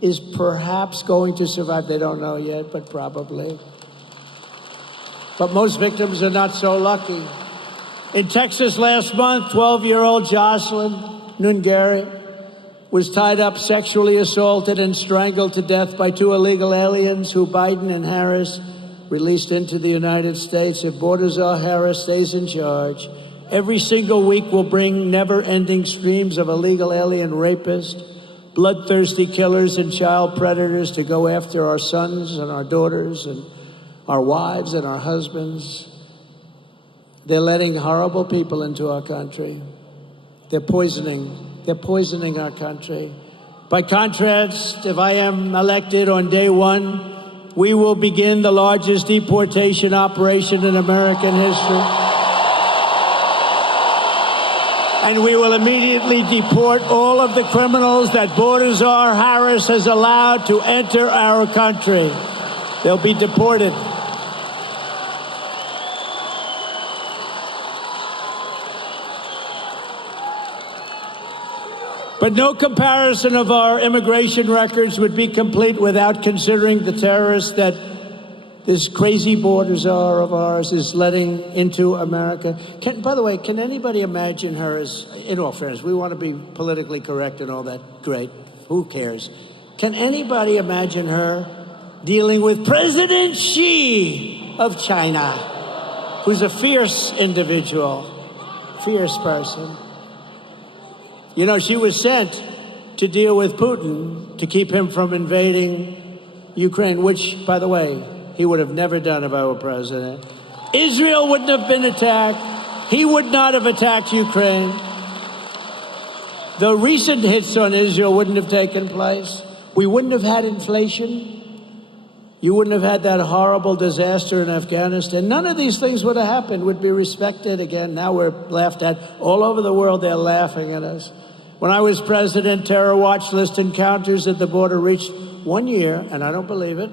is perhaps going to survive. They don't know yet, but probably. But most victims are not so lucky. In Texas last month, 12-year-old Jocelyn Nungari was tied up, sexually assaulted, and strangled to death by two illegal aliens who Biden and Harris released into the United States. If Border Czar Harris stays in charge, every single week will bring never-ending streams of illegal alien rapists, bloodthirsty killers, and child predators to go after our sons and our daughters and our wives and our husbands. They're letting horrible people into our country. They're poisoning our country. By contrast, if I am elected on day one, we will begin the largest deportation operation in American history. And we will immediately deport all of the criminals that Border Czar Harris has allowed to enter our country. They'll be deported. But no comparison of our immigration records would be complete without considering the terrorists that this crazy border czar of ours is letting into America. By the way, can anybody imagine her as, in all fairness, we want to be politically correct and all that, great, who cares? Can anybody imagine her dealing with President Xi of China, who's a fierce individual, fierce person? You know, she was sent to deal with Putin to keep him from invading Ukraine, which, by the way, he would have never done if I were president. Israel wouldn't have been attacked. He would not have attacked Ukraine. The recent hits on Israel wouldn't have taken place. We wouldn't have had inflation. You wouldn't have had that horrible disaster in Afghanistan. None of these things would have happened, would be respected again. Now we're laughed at. All over the world, they're laughing at us. When I was president, terror watch list encounters at the border reached 1 year, and I don't believe it.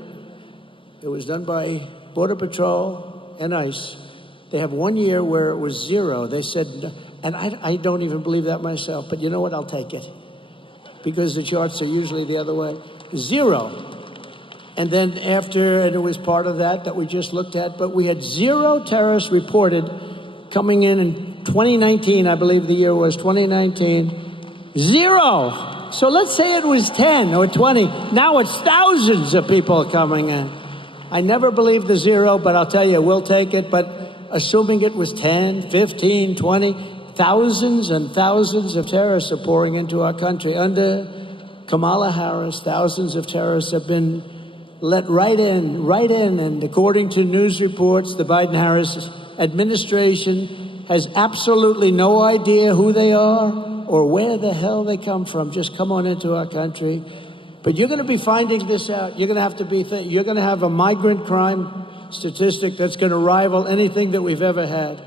It was done by Border Patrol and ICE. They have 1 year where it was zero. They said, and I don't even believe that myself, but you know what? I'll take it. Because the charts are usually the other way. Zero. And then after, and it was part of that we just looked at, but we had zero terrorists reported coming in 2019, I believe the year was 2019. Zero. So let's say it was 10 or 20. Now it's thousands of people coming in. I never believed the zero, but I'll tell you, we'll take it. But assuming it was 10, 15, 20, thousands and thousands of terrorists are pouring into our country. Under Kamala Harris, thousands of terrorists have been let right in. And according to news reports, the Biden-Harris administration has absolutely no idea who they are or where the hell they come from. Just come on into our country. But you're going to be finding this out. You're going to have a migrant crime statistic that's going to rival anything that we've ever had.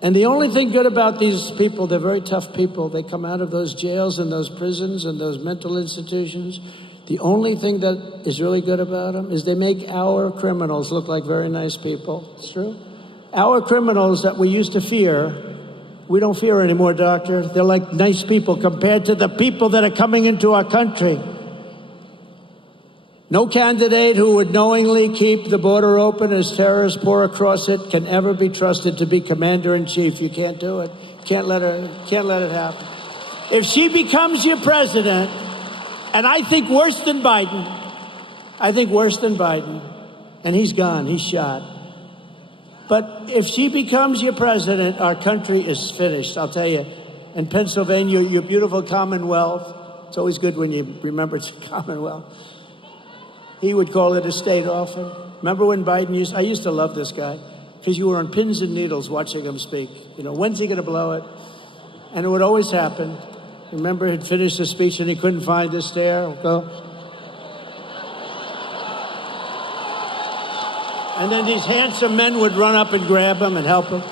And the only thing good about these people, they're very tough people. They come out of those jails and those prisons and those mental institutions. The only thing that is really good about them is they make our criminals look like very nice people. It's true. Our criminals that we used to fear, we don't fear anymore, doctor. They're like nice people compared to the people that are coming into our country. No candidate who would knowingly keep the border open as terrorists pour across it can ever be trusted to be commander-in-chief. You can't do it. Can't let it happen. if she becomes your president, and I think worse than Biden, and he's gone, he's shot. But if she becomes your president, our country is finished, I'll tell you. In Pennsylvania, your beautiful Commonwealth, it's always good when you remember it's a Commonwealth. He would call it a state often. Remember when Biden I used to love this guy, because you were on pins and needles watching him speak. You know, when's he going to blow it? And it would always happen. Remember, he'd finished the speech and he couldn't find the stair. And then these handsome men would run up and grab him and help him.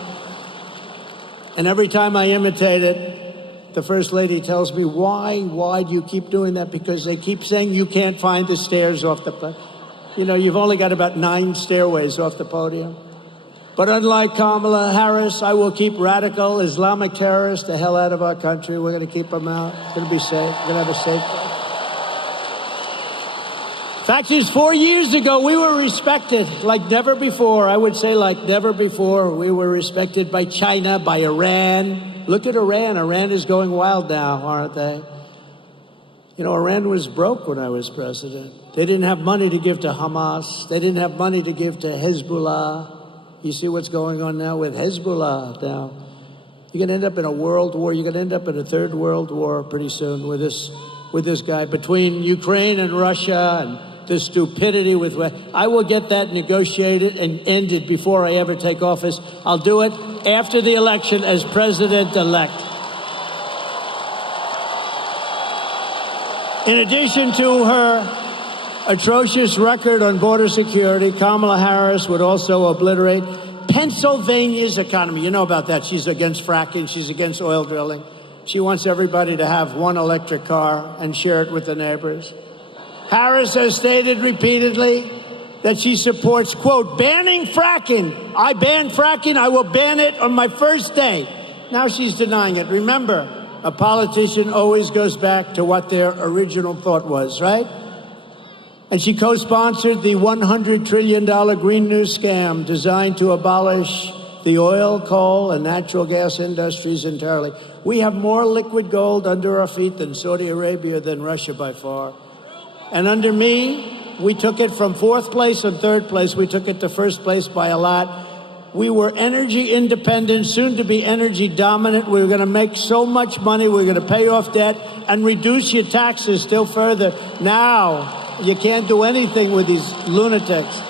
And every time I imitate it, the First Lady tells me, why do you keep doing that? Because they keep saying you can't find the stairs off the, you know, you've only got about 9 stairways off the podium. But unlike Kamala Harris, I will keep radical Islamic terrorists the hell out of our country. We're going to keep them out. It's going to be safe. We're going to have a safe place. Fact is, 4 years ago, we were respected like never before. I would say like never before. We were respected by China, by Iran. Look at Iran. Iran is going wild now, aren't they? You know, Iran was broke when I was president. They didn't have money to give to Hamas. They didn't have money to give to Hezbollah. You see what's going on now with Hezbollah now. You're going to end up in a world war. You're going to end up in a third world war pretty soon with this guy. Between Ukraine and Russia and the stupidity with I will get that negotiated and ended before I ever take office. I'll do it after the election as president-elect. In addition to her atrocious record on border security, Kamala Harris would also obliterate Pennsylvania's economy. You know about that. She's against fracking. She's against oil drilling. She wants everybody to have one electric car and share it with the neighbors. Harris has stated repeatedly that she supports, quote, banning fracking. I ban fracking. I will ban it on my first day. Now she's denying it. Remember, a politician always goes back to what their original thought was, right? And she co-sponsored the $100 trillion Green New scam designed to abolish the oil, coal, and natural gas industries entirely. We have more liquid gold under our feet than Saudi Arabia, than Russia by far. And under me, we took it from 4th place and 3rd place. We took it to 1st place by a lot. We were energy independent, soon to be energy dominant. We were going to make so much money. We were going to pay off debt and reduce your taxes still further. Now, you can't do anything with these lunatics.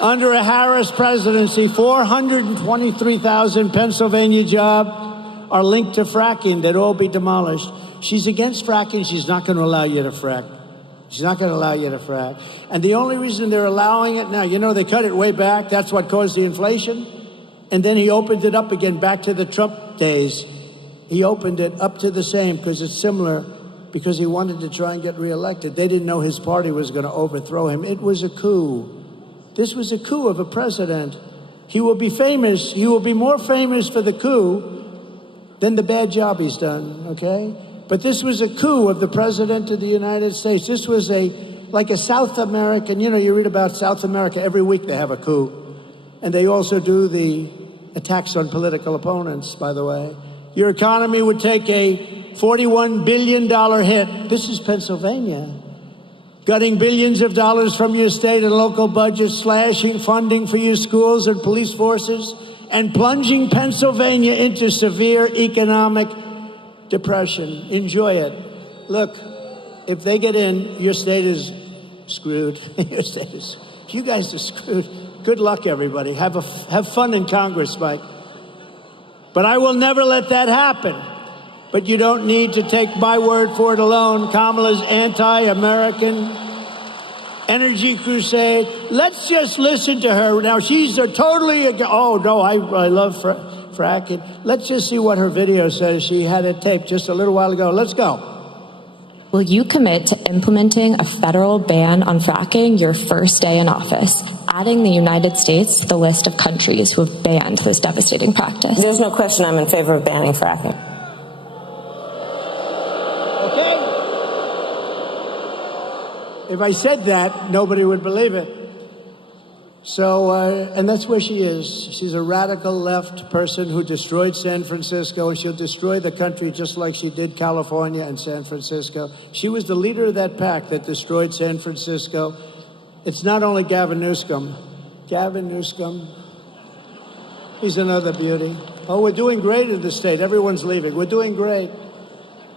Under a Harris presidency, 423,000 Pennsylvania jobs are linked to fracking. They'd all be demolished. She's against fracking. She's not going to allow you to frack. She's not going to allow you to frack. And the only reason they're allowing it now, you know, they cut it way back. That's what caused the inflation. And then he opened it up again back to the Trump days. He opened it up to the same because it's similar, because he wanted to try and get reelected. They didn't know his party was going to overthrow him. It was a coup. This was a coup of a president. He will be famous. He will be more famous for the coup than the bad job he's done, okay? But this was a coup of the President of the United States. This was like a South American, you know, you read about South America, every week they have a coup. And they also do the attacks on political opponents, by the way. Your economy would take a $41 billion hit. This is Pennsylvania. Gutting billions of dollars from your state and local budgets, slashing funding for your schools and police forces, and plunging Pennsylvania into severe economic depression. Enjoy it. Look, if they get in, your state is screwed. Your state is, you guys are screwed. Good luck, everybody. Have fun in Congress, Mike. But I will never let that happen. But you don't need to take my word for it alone. Kamala's anti-American energy crusade. Let's just listen to her. Now, she's totally, oh, no, I love fracking. Let's just see what her video says. She had it taped just a little while ago. Let's go. Will you commit to implementing a federal ban on fracking your first day in office, adding the United States to the list of countries who have banned this devastating practice? There's no question I'm in favor of banning fracking. Okay. If I said that, nobody would believe it. So, and that's where she is. She's a radical left person who destroyed San Francisco, and she'll destroy the country just like she did California and San Francisco. She was the leader of that pack that destroyed San Francisco. It's not only Gavin Newsom. Gavin Newsom, he's another beauty. Oh, we're doing great in the state. Everyone's leaving. We're doing great.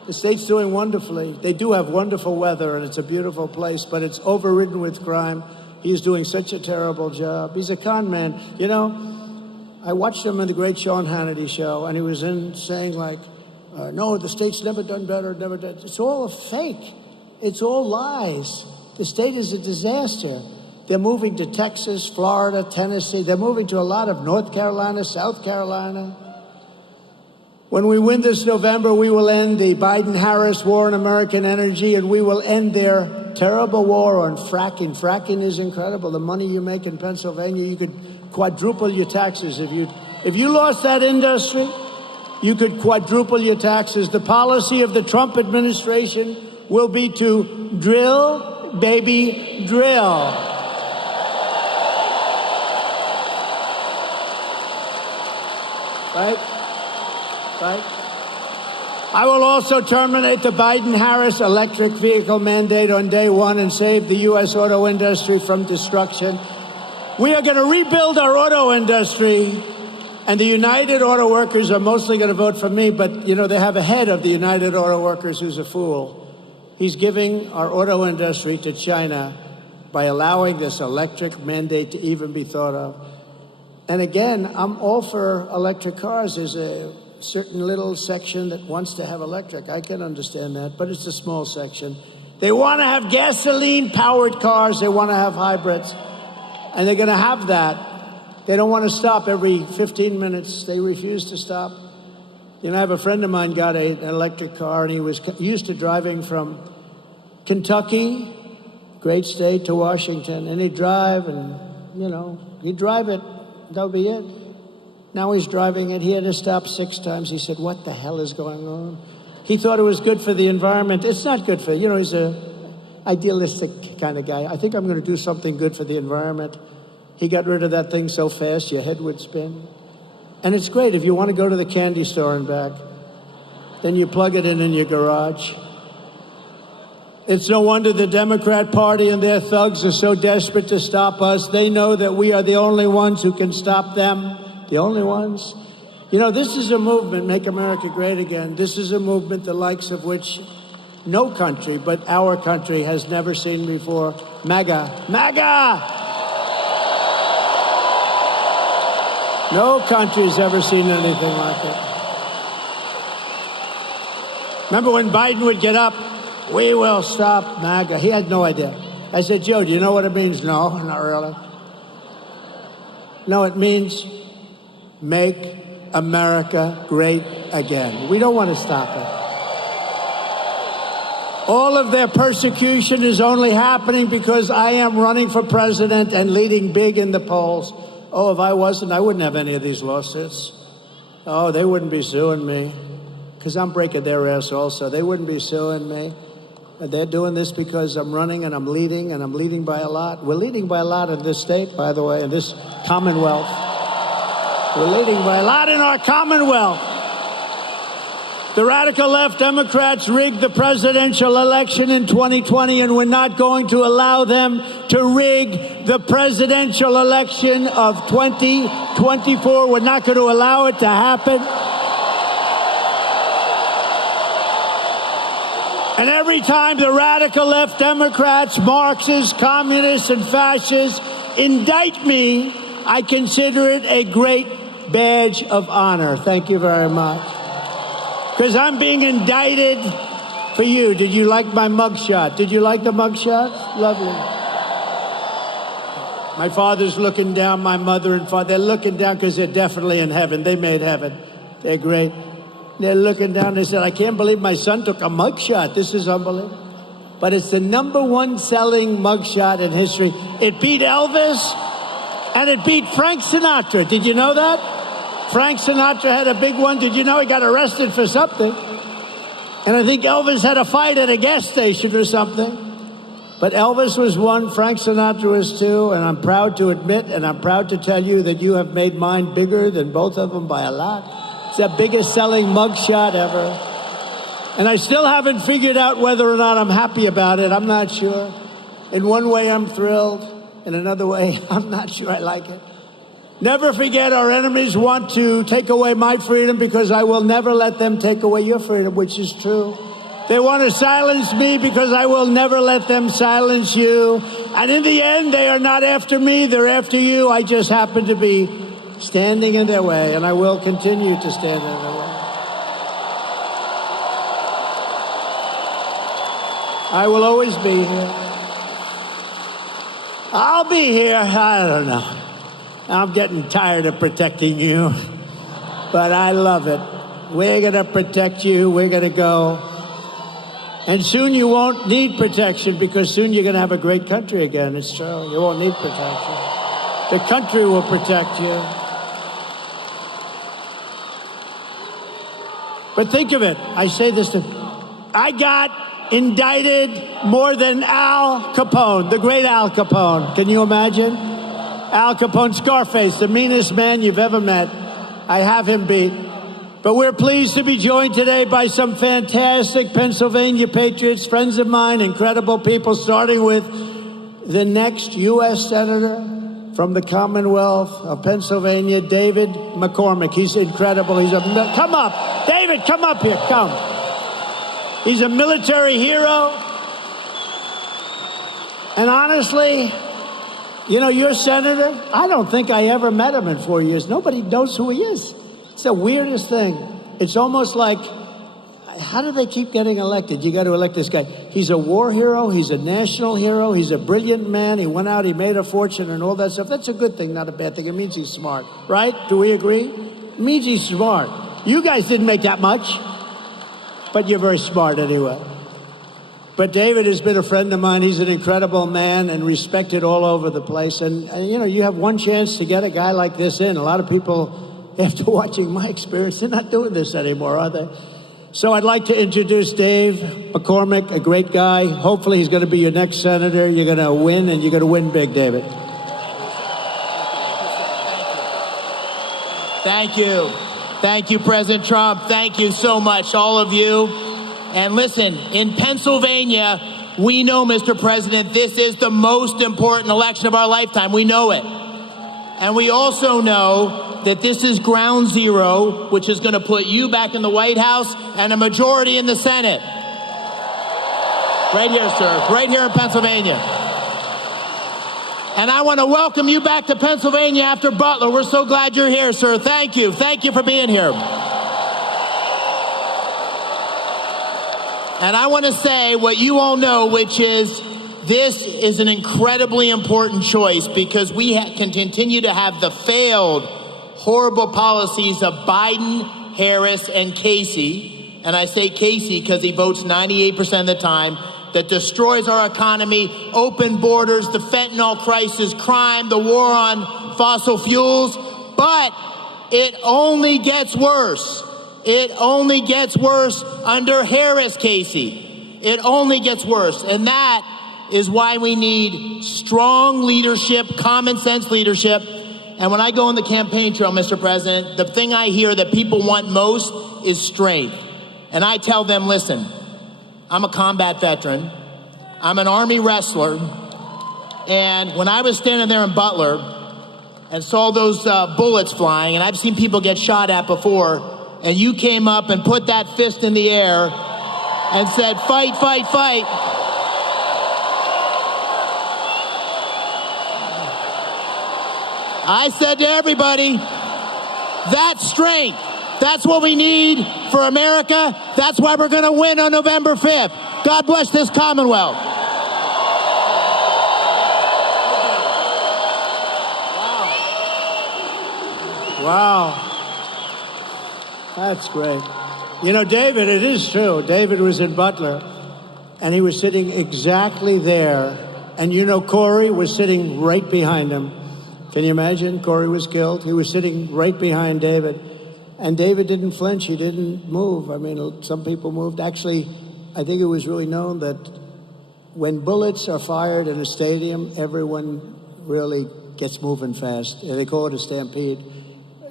The state's doing wonderfully. They do have wonderful weather, and it's a beautiful place, but it's overridden with crime. He's doing such a terrible job. He's a con man. You know, I watched him in the great Sean Hannity show, and he was saying like, no, the state's never done better, never done. It's all a fake. It's all lies. The state is a disaster. They're moving to Texas, Florida, Tennessee. They're moving to a lot of North Carolina, South Carolina. When we win this November, we will end the Biden-Harris war on American energy, and we will end their terrible war on fracking. Fracking is incredible. The money you make in Pennsylvania, you could quadruple your taxes. If you lost that industry, you could quadruple your taxes. The policy of the Trump administration will be to drill, baby, drill. Right? I will also terminate the Biden-Harris electric vehicle mandate on day one and save the U.S. auto industry from destruction. We are going to rebuild our auto industry, and the United Auto Workers are mostly going to vote for me, but, you know, they have a head of the United Auto Workers who's a fool. He's giving our auto industry to China by allowing this electric mandate to even be thought of. And again, I'm all for electric cars. There's a certain little section that wants to have electric. I can understand that, but it's a small section. They want to have gasoline-powered cars. They want to have hybrids. And they're going to have that. They don't want to stop every 15 minutes. They refuse to stop. You know, I have a friend of mine got an electric car, and he was used to driving from Kentucky, great state, to Washington. And he'd drive, and, you know, he'd drive it. That'll be it. Now he's driving it. He had to stop 6 times. He said, what the hell is going on? He thought it was good for the environment. It's not good for, you know, he's a idealistic kind of guy. I think I'm going to do something good for the environment. He got rid of that thing so fast, your head would spin. And it's great if you want to go to the candy store and back. Then you plug it in your garage. It's no wonder the Democrat Party and their thugs are so desperate to stop us. They know that we are the only ones who can stop them. The only ones. You know, this is a movement, Make America Great Again. This is a movement the likes of which no country but our country has never seen before. MAGA. MAGA! No country's ever seen anything like it. Remember when Biden would get up, we will stop MAGA. He had no idea. I said, Joe, do you know what it means? No, not really. No, it means make America great again. We don't want to stop it. All of their persecution is only happening because I am running for president and leading big in the polls. Oh, if I wasn't, I wouldn't have any of these lawsuits. Oh, they wouldn't be suing me because I'm breaking their ass also. They wouldn't be suing me. They're doing this because I'm running and I'm leading by a lot. We're leading by a lot in this state, by the way, in this Commonwealth. We're leading by a lot in our Commonwealth. The radical left Democrats rigged the presidential election in 2020, and we're not going to allow them to rig the presidential election of 2024. We're not going to allow it to happen. And every time the radical left Democrats, Marxists, communists, and fascists indict me, I consider it a great badge of honor. Thank you very much. Because I'm being indicted for you. Did you like my mugshot? Did you like the mugshot? Lovely. My father's looking down, my mother and father, they're looking down because they're definitely in heaven. They made heaven. They're great. They're looking down. They said, I can't believe my son took a mugshot. This is unbelievable. But it's the #1 selling mugshot in history. It beat Elvis and it beat Frank Sinatra. Did you know that? Frank Sinatra had a big one. Did you know he got arrested for something? And I think Elvis had a fight at a gas station or something. But Elvis was one, Frank Sinatra was two, and I'm proud to admit, and I'm proud to tell you that you have made mine bigger than both of them by a lot. It's the biggest selling mugshot ever. And I still haven't figured out whether or not I'm happy about it. I'm not sure. In one way, I'm thrilled. In another way, I'm not sure I like it. Never forget, our enemies want to take away my freedom because I will never let them take away your freedom, which is true. They want to silence me because I will never let them silence you. And in the end, they are not after me, they're after you. I just happen to be standing in their way, and I will continue to stand in their way. I will always be here. I'll be here. I don't know. I'm getting tired of protecting you, but I love it. We're going to protect you. We're going to go. And soon you won't need protection because soon you're going to have a great country again. It's true. You won't need protection. The country will protect you. But think of it. I say this to... I got indicted more than Al Capone, the great Al Capone. Can you imagine? Al Capone, Scarface, the meanest man you've ever met. I have him beat. But we're pleased to be joined today by some fantastic Pennsylvania patriots, friends of mine, incredible people, starting with the next U.S. Senator from the Commonwealth of Pennsylvania, David McCormick. He's incredible. Come up. David, come up here. Come. He's a military hero. And honestly, you know, your senator, I don't think I ever met him in 4 years. Nobody knows who he is. It's the weirdest thing. It's almost like, how do they keep getting elected? You got to elect this guy. He's a war hero. He's a national hero. He's a brilliant man. He went out, he made a fortune and all that stuff. That's a good thing, not a bad thing. It means he's smart, right? Do we agree? It means he's smart. You guys didn't make that much, but you're very smart anyway. But David has been a friend of mine. He's an incredible man and respected all over the place. And you know, you have one chance to get a guy like this in. A lot of people, after watching my experience, they're not doing this anymore, are they? So I'd like to introduce Dave McCormick, a great guy. Hopefully he's going to be your next senator. You're going to win, and you're going to win big, David. Thank you. Thank you, President Trump. Thank you so much, all of you. And listen, in Pennsylvania, we know, Mr. President, this is the most important election of our lifetime. We know it. And we also know that this is ground zero, which is going to put you back in the White House and a majority in the Senate. Right here, sir. Right here in Pennsylvania. And I want to welcome you back to Pennsylvania after Butler. We're so glad you're here, sir. Thank you. Thank you for being here. And I want to say what you all know, which is this is an incredibly important choice because we can continue to have the failed, horrible policies of Biden, Harris, and Casey. And I say Casey because he votes 98% of the time. That destroys our economy, open borders, the fentanyl crisis, crime, the war on fossil fuels. But it only gets worse. It only gets worse under Harris, Casey. It only gets worse. And that is why we need strong leadership, common sense leadership. And when I go on the campaign trail, Mr. President, the thing I hear that people want most is strength. And I tell them, listen, I'm a combat veteran. I'm an Army wrestler. And when I was standing there in Butler and saw those bullets flying, and I've seen people get shot at before, and you came up and put that fist in the air and said, fight, fight, fight. I said to everybody, that's strength. That's what we need for America. That's why we're going to win on November 5th. God bless this Commonwealth. Wow. That's great. You know, David, it is true. David was in Butler, and he was sitting exactly there. And you know, Corey was sitting right behind him. Can you imagine? Corey was killed. He was sitting right behind David. And David didn't flinch. He didn't move. I mean, some people moved. Actually, I think it was really known that when bullets are fired in a stadium, everyone really gets moving fast. They call it a stampede.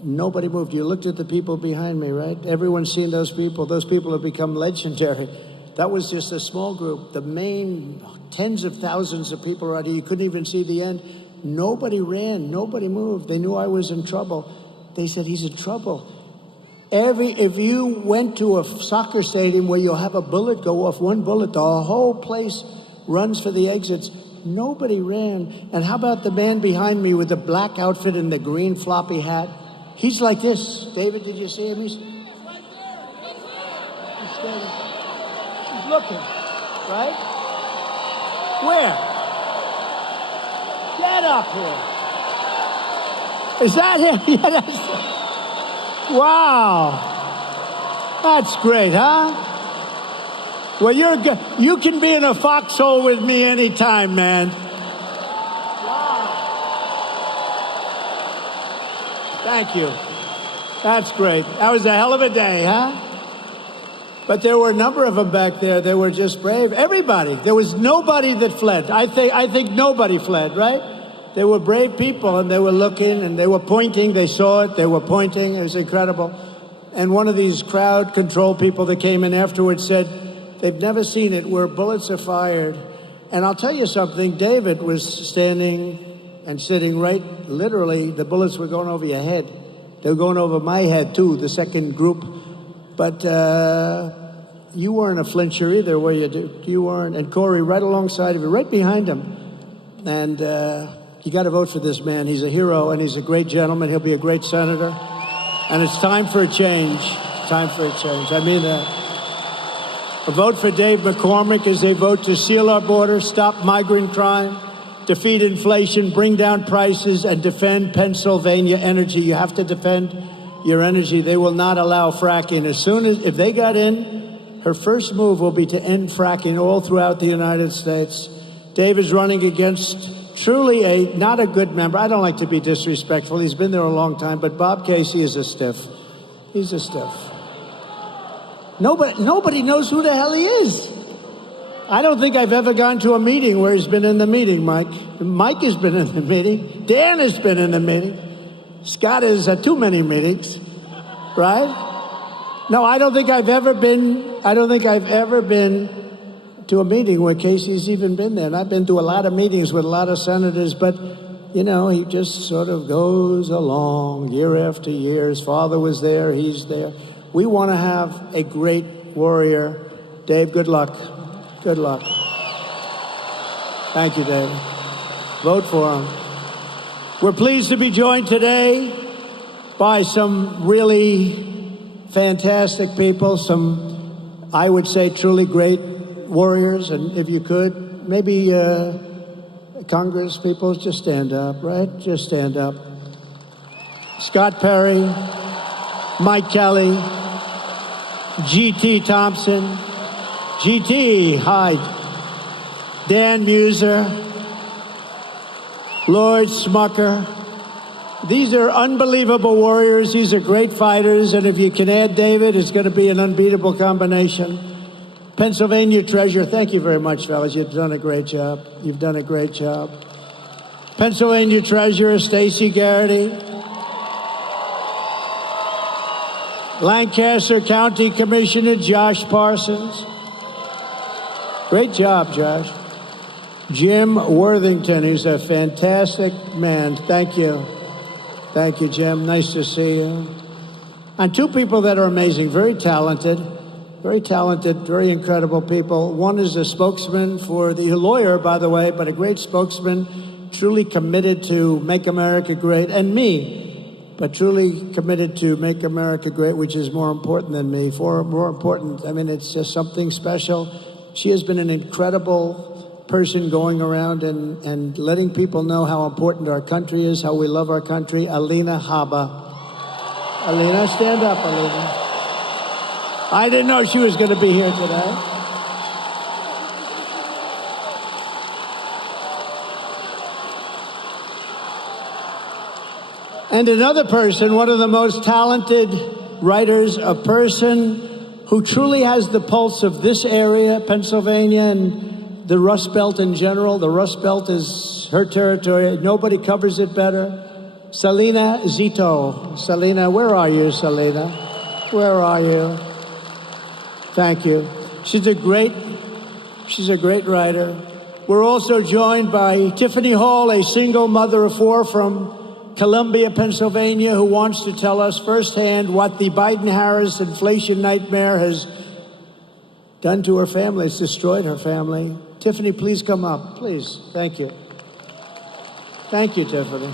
Nobody moved. You looked at the people behind me, right? Everyone's seen those people. Those people have become legendary. That was just a small group. The main tens of thousands of people out here, you couldn't even see the end. Nobody ran. Nobody moved. They knew I was in trouble. They said, he's in trouble. If you went to a soccer stadium where you'll have a bullet go off, one bullet, the whole place runs for the exits. Nobody ran. And how about the man behind me with the black outfit and the green floppy hat? He's like this. David, did you see him? He's looking, right? Where? Get up here. Is that him? Yeah, that's wow. That's great, huh? Well, you can be in a foxhole with me anytime, man. Wow. Thank you. That's great. That was a hell of a day, huh? But there were a number of them back there. They were just brave. Everybody. There was nobody that fled. I think nobody fled, right? They were brave people, and they were looking, and they were pointing. They saw it. They were pointing. It was incredible. And one of these crowd control people that came in afterwards said, they've never seen it where bullets are fired. And I'll tell you something. David was standing and sitting right, literally, the bullets were going over your head. They were going over my head, too, the second group. But you weren't a flincher either, were you, Duke? You weren't. And Corey, right alongside of you, right behind him. And you got to vote for this man. He's a hero, and he's a great gentleman. He'll be a great senator. And it's time for a change. Time for a change. I mean that. A vote for Dave McCormick is a vote to seal our border, stop migrant crime, defeat inflation, bring down prices, and defend Pennsylvania energy. You have to defend your energy. They will not allow fracking. If they got in, her first move will be to end fracking all throughout the United States. Dave is running against truly not a good member. I don't like to be disrespectful. He's been there a long time, but Bob Casey is a stiff. He's a stiff. Nobody knows who the hell he is. I don't think I've ever gone to a meeting where he's been in the meeting, Mike. Mike has been in the meeting. Dan has been in the meeting. Scott is at too many meetings, right? No, I don't think I've ever been to a meeting where Casey's even been there. And I've been to a lot of meetings with a lot of senators, but, you know, he just sort of goes along year after year. His father was there. He's there. We want to have a great warrior. Dave, good luck. Good luck. Thank you, Dave. Vote for him. We're pleased to be joined today by some really fantastic people, some, I would say, truly great warriors. And if you could, maybe Congress people, just stand up, right? Just stand up. Scott Perry, Mike Kelly, G.T. Thompson, G.T. Hyde, Dan Muser, Lord Smucker. These are unbelievable warriors. These are great fighters. And if you can add David, it's going to be an unbeatable combination. Pennsylvania Treasurer, thank you very much, fellas. You've done a great job. You've done a great job. Pennsylvania Treasurer Stacey Garrity. Lancaster County Commissioner Josh Parsons. Great job, Josh. Jim Worthington, who's a fantastic man. Thank you. Thank you, Jim. Nice to see you. And two people that are amazing, very talented, very incredible people. One is a spokesman for the lawyer, by the way, but a great spokesman, truly committed to make America great, and me, but truly committed to make America great, which is more important than me. More important. I mean, it's just something special. She has been an incredible person going around and letting people know how important our country is, how we love our country. Alina Habba. Alina, stand up, Alina. I didn't know she was going to be here today. And another person, one of the most talented writers, a person who truly has the pulse of this area, Pennsylvania, and the Rust Belt in general. The Rust Belt is her territory. Nobody covers it better. Salina Zito. Salina, where are you, Salina? Where are you? Thank you. She's a great writer. We're also joined by Tiffany Hall, a single mother of four from Columbia, Pennsylvania, who wants to tell us firsthand what the Biden-Harris inflation nightmare has done to her family. It's destroyed her family. Tiffany, please come up, please. Thank you. Thank you, Tiffany.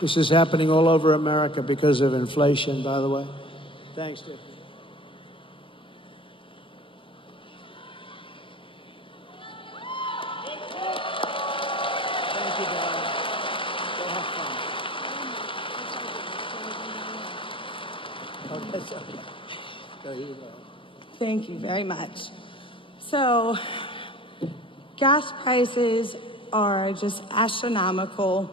This is happening all over America because of inflation, by the way. Thanks, Tiffany. Thank you, darling. Go have fun. Oh, that's okay. Go, you go. Thank you very much. So, gas prices are just astronomical.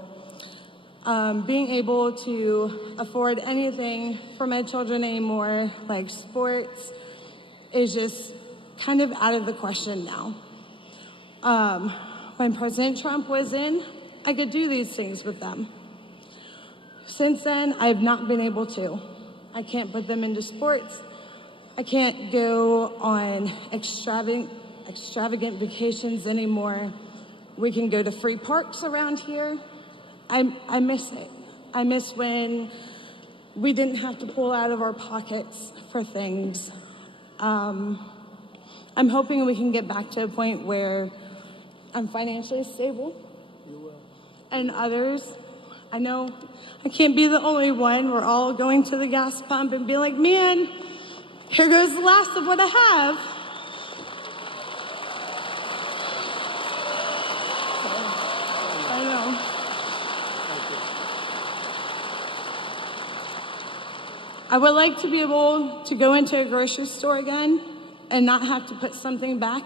Being able to afford anything for my children anymore, like sports, is just kind of out of the question now. When President Trump was in, I could do these things with them. Since then, I've not been able to. I can't put them into sports. I can't go on extravagant vacations anymore. We can go to free parks around here. I miss it. I miss when we didn't have to pull out of our pockets for things. I'm hoping we can get back to a point where I'm financially stable. You will. And others, I know I can't be the only one. We're all going to the gas pump and be like, man, here goes the last of what I have. I know. I would like to be able to go into a grocery store again and not have to put something back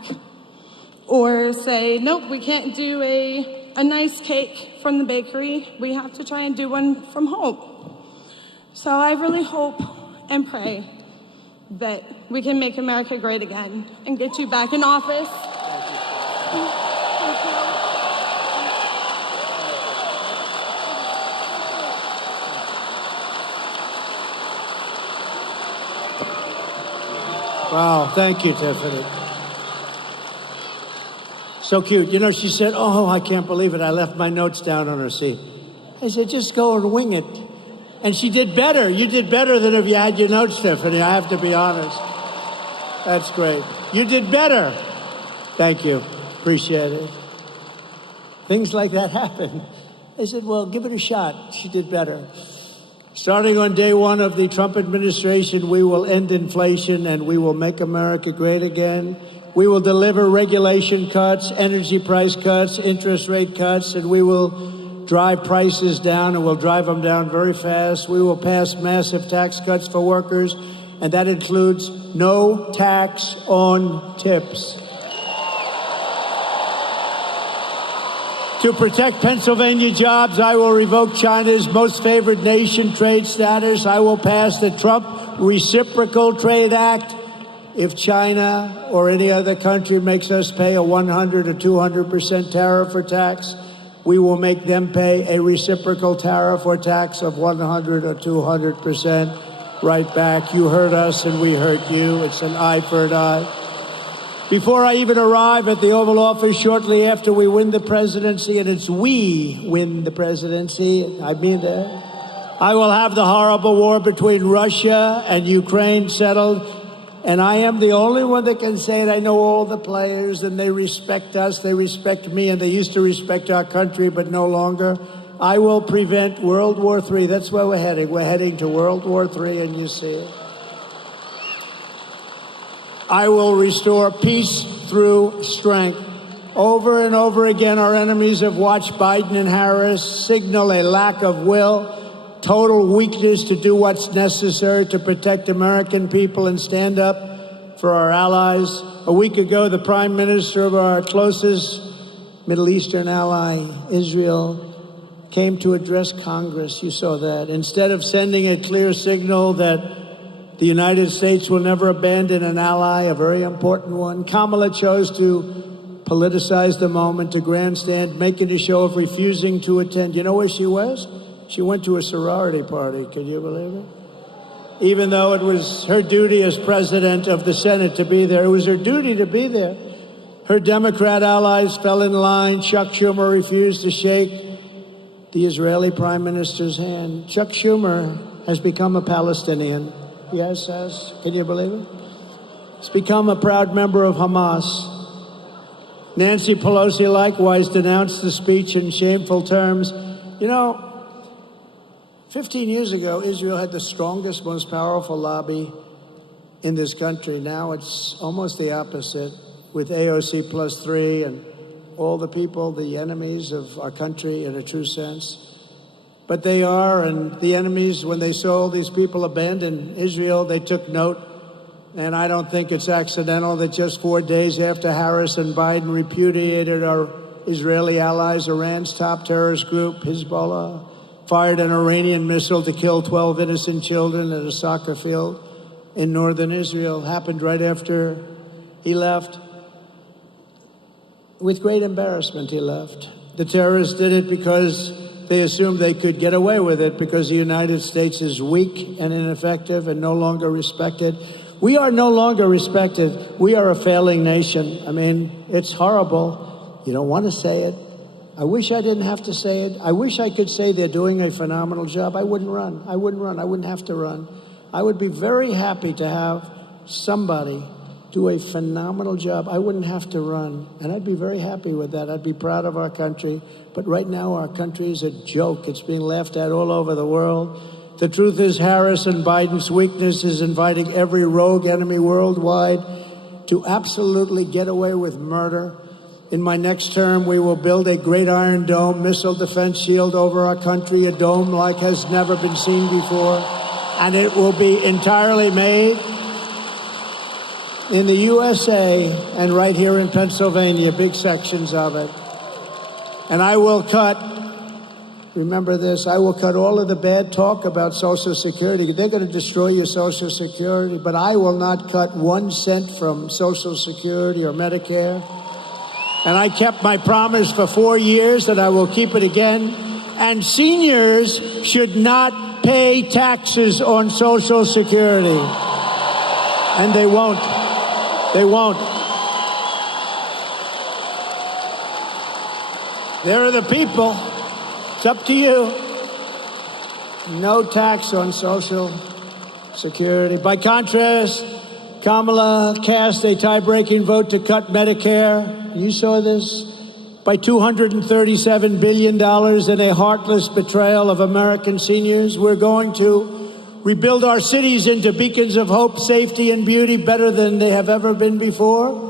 or say, nope, we can't do a nice cake from the bakery. We have to try and do one from home. So I really hope and pray that we can make America great again and get you back in office. Wow, thank you, Tiffany. So cute. You know, she said, oh, I can't believe it. I left my notes down on her seat. I said, just go and wing it. And she did better. You did better than if you had your notes, Tiffany. I have to be honest. That's great. You did better. Thank you. Appreciate it. Things like that happen. I said, well, give it a shot. She did better. Starting on day one of the Trump administration, we will end inflation and we will make America great again. We will deliver regulation cuts, energy price cuts, interest rate cuts, and we will drive prices down, and we'll drive them down very fast. We will pass massive tax cuts for workers, and that includes no tax on tips. To protect Pennsylvania jobs, I will revoke China's most favored nation trade status. I will pass the Trump Reciprocal Trade Act. If China or any other country makes us pay a 100 or 200% tariff or tax, we will make them pay a reciprocal tariff or tax of 100 or 200% right back. You hurt us and we hurt you. It's an eye for an eye. Before I even arrive at the Oval Office shortly after we win the presidency, and it's we win the presidency, I mean that, I will have the horrible war between Russia and Ukraine settled. And I am the only one that can say it. I know all the players, and they respect us, they respect me, and they used to respect our country, but no longer. I will prevent World War III. That's where we're heading. We're heading to World War III, and you see it. I will restore peace through strength. Over and over again, our enemies have watched Biden and Harris signal a lack of will, total weakness to do what's necessary to protect American people and stand up for our allies. A week ago, the Prime Minister of our closest Middle Eastern ally, Israel, came to address Congress. You saw that. Instead of sending a clear signal that The United States will never abandon an ally, a very important one. Kamala chose to politicize the moment, to grandstand, making a show of refusing to attend. You know where she was? She went to a sorority party. Can you believe it? Even though it was her duty as president of the Senate to be there, it was her duty to be there. Her Democrat allies fell in line. Chuck Schumer refused to shake the Israeli prime minister's hand. Chuck Schumer has become a Palestinian. Yes, has. Can you believe it? He's become a proud member of Hamas. Nancy Pelosi likewise denounced the speech in shameful terms. You know, 15 years ago, Israel had the strongest, most powerful lobby in this country. Now it's almost the opposite, with AOC plus 3 and all the people, the enemies of our country in a true sense. But they are, and the enemies, when they saw all these people abandon Israel, they took note. And I don't think it's accidental that just 4 days after Harris and Biden repudiated our Israeli allies, Iran's top terrorist group, Hezbollah, fired an Iranian missile to kill 12 innocent children at a soccer field in northern Israel. Happened right after he left. With great embarrassment, he left. The terrorists did it because they assumed they could get away with it because the United States is weak and ineffective and no longer respected. We are no longer respected. We are a failing nation. I mean, it's horrible. You don't want to say it. I wish I didn't have to say it. I wish I could say they're doing a phenomenal job. I wouldn't run. I wouldn't have to run. I would be very happy to have somebody do a phenomenal job. I wouldn't have to run. And I'd be very happy with that. I'd be proud of our country. But right now, our country is a joke. It's being laughed at all over the world. The truth is, Harris and Biden's weakness is inviting every rogue enemy worldwide to absolutely get away with murder. In my next term, we will build a great Iron Dome missile defense shield over our country, a dome like has never been seen before. And it will be entirely made in the USA and right here in Pennsylvania, big sections of it. And I will cut, remember this, I will cut all of the bad talk about Social Security. They're going to destroy your Social Security, but I will not cut 1 cent from Social Security or Medicare. And I kept my promise for 4 years that I will keep it again. And seniors should not pay taxes on Social Security. And they won't. They won't. There are the people. It's up to you. No tax on Social Security. By contrast, Kamala cast a tie-breaking vote to cut Medicare. You saw this? By $237 billion in a heartless betrayal of American seniors. We're going to rebuild our cities into beacons of hope, safety, and beauty better than they have ever been before.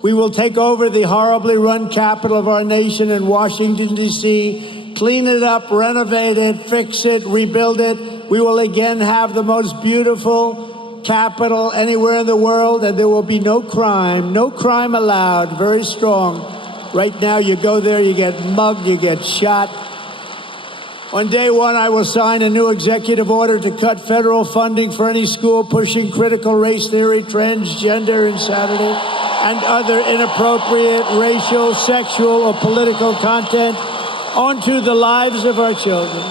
We will take over the horribly run capital of our nation in Washington, D.C., clean it up, renovate it, fix it, rebuild it. We will again have the most beautiful capital anywhere in the world, and there will be no crime allowed. Very strong. Right now, you go there, you get mugged, you get shot. On day one, I will sign a new executive order to cut federal funding for any school pushing critical race theory, transgender insanity, and other inappropriate racial, sexual, or political content onto the lives of our children.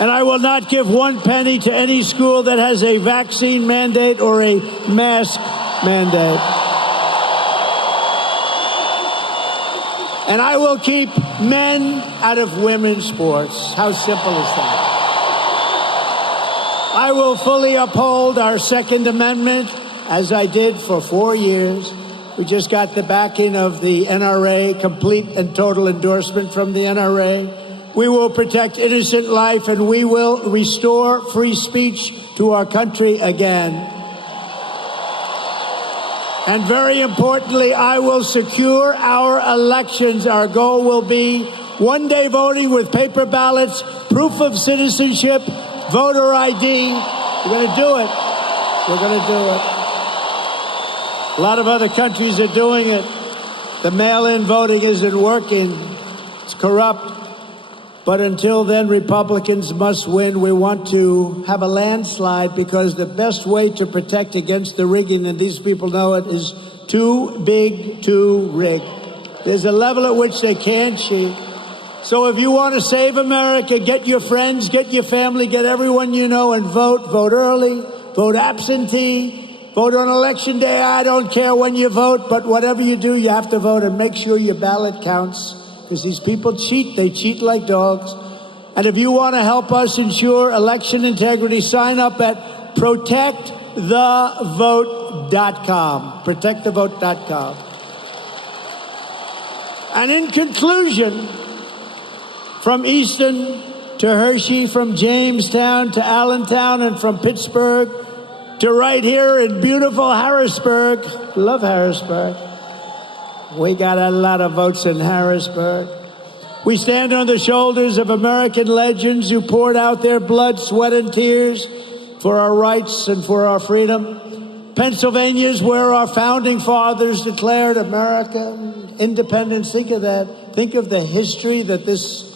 And I will not give 1 penny to any school that has a vaccine mandate or a mask mandate. And I will keep men out of women's sports. How simple is that? I will fully uphold our Second Amendment, as I did for 4 years. We just got the backing of the NRA, complete and total endorsement from the NRA. We will protect innocent life, and we will restore free speech to our country again. And very importantly, I will secure our elections. Our goal will be one-day voting with paper ballots, proof of citizenship, voter ID. We're going to do it. We're going to do it. A lot of other countries are doing it. The mail-in voting isn't working. It's corrupt. But until then, Republicans must win. We want to have a landslide because the best way to protect against the rigging, and these people know it, is too big to rig. There's a level at which they can't cheat. So if you want to save America, get your friends, get your family, get everyone you know and vote. Vote early, vote absentee, vote on election day. I don't care when you vote, but whatever you do, you have to vote and make sure your ballot counts because these people cheat. They cheat like dogs. And if you want to help us ensure election integrity, sign up at protectthevote.com. Protectthevote.com. And in conclusion, from Easton to Hershey, from Jamestown to Allentown, and from Pittsburgh to right here in beautiful Harrisburg. Love Harrisburg. We got a lot of votes in Harrisburg. We stand on the shoulders of American legends who poured out their blood, sweat, and tears for our rights and for our freedom. Pennsylvania is where our founding fathers declared America independence. Think of that. Think of the history that this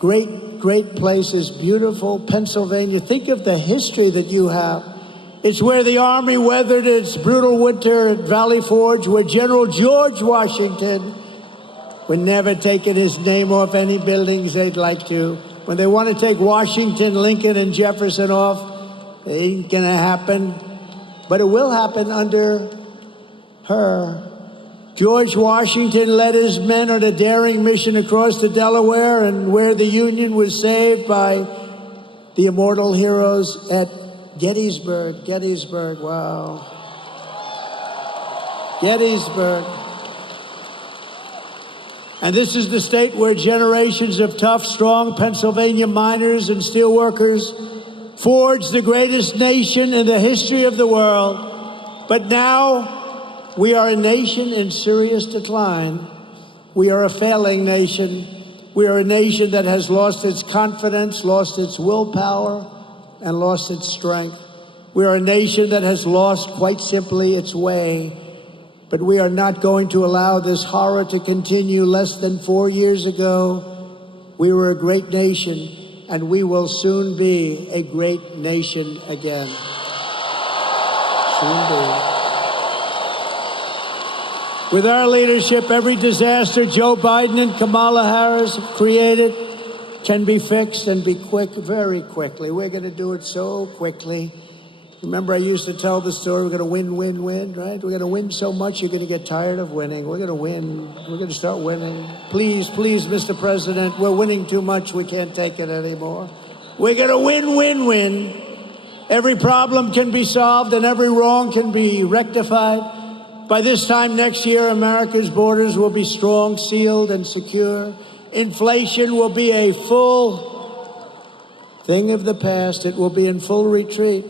great place is. Beautiful Pennsylvania. Think of the history that you have. It's where the Army weathered its brutal winter at Valley Forge, where General George Washington would never taken his name off any buildings they'd like to. When they want to take Washington, Lincoln, and Jefferson off, it ain't gonna happen. But it will happen under her. George Washington led his men on a daring mission across the Delaware, and where the Union was saved by the immortal heroes at Gettysburg. Gettysburg, wow. Gettysburg. And this is the state where generations of tough, strong Pennsylvania miners and steelworkers forged the greatest nation in the history of the world. But now, we are a nation in serious decline. We are a failing nation. We are a nation that has lost its confidence, lost its willpower, and lost its strength. We are a nation that has lost, quite simply, its way. But we are not going to allow this horror to continue. Less than 4 years ago, we were a great nation, and we will soon be a great nation again. Soon be. With our leadership, every disaster Joe Biden and Kamala Harris have created can be fixed and be quick, very quickly. We're going to do it so quickly. Remember, I used to tell the story, we're going to win, right? We're going to win so much, you're going to get tired of winning. We're going to win. We're going to start winning. Please, Mr. President, we're winning too much. We can't take it anymore. We're going to win. Every problem can be solved and every wrong can be rectified. By this time next year, America's borders will be strong, sealed, and secure. Inflation will be a full thing of the past. It will be in full retreat.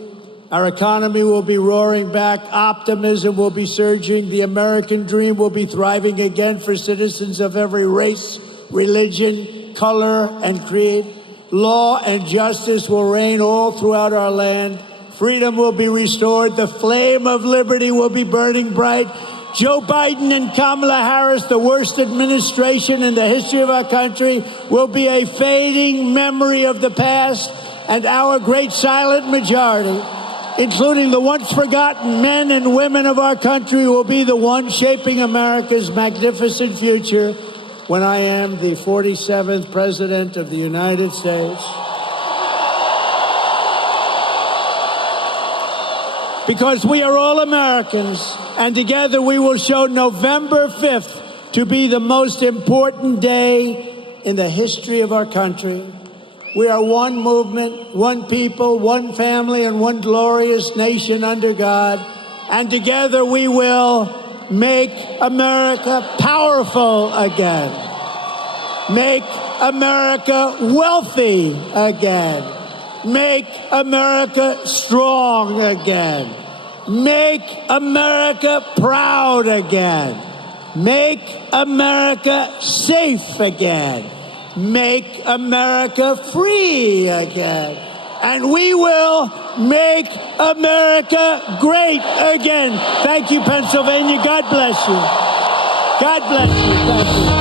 Our economy will be roaring back. Optimism will be surging. The American dream will be thriving again for citizens of every race, religion, color, and creed. Law and justice will reign all throughout our land. Freedom will be restored. The flame of liberty will be burning bright. Joe Biden and Kamala Harris, the worst administration in the history of our country, will be a fading memory of the past, and our great silent majority, including the once forgotten men and women of our country, will be the ones shaping America's magnificent future when I am the 47th President of the United States. Because we are all Americans, and together we will show November 5th to be the most important day in the history of our country. We are one movement, one people, one family, and one glorious nation under God. And together we will make America powerful again. Make America wealthy again. Make America strong again. Make America proud again. Make America safe again. Make America free again. And we will make America great again. Thank you, Pennsylvania. God bless you. God bless you. Thank you.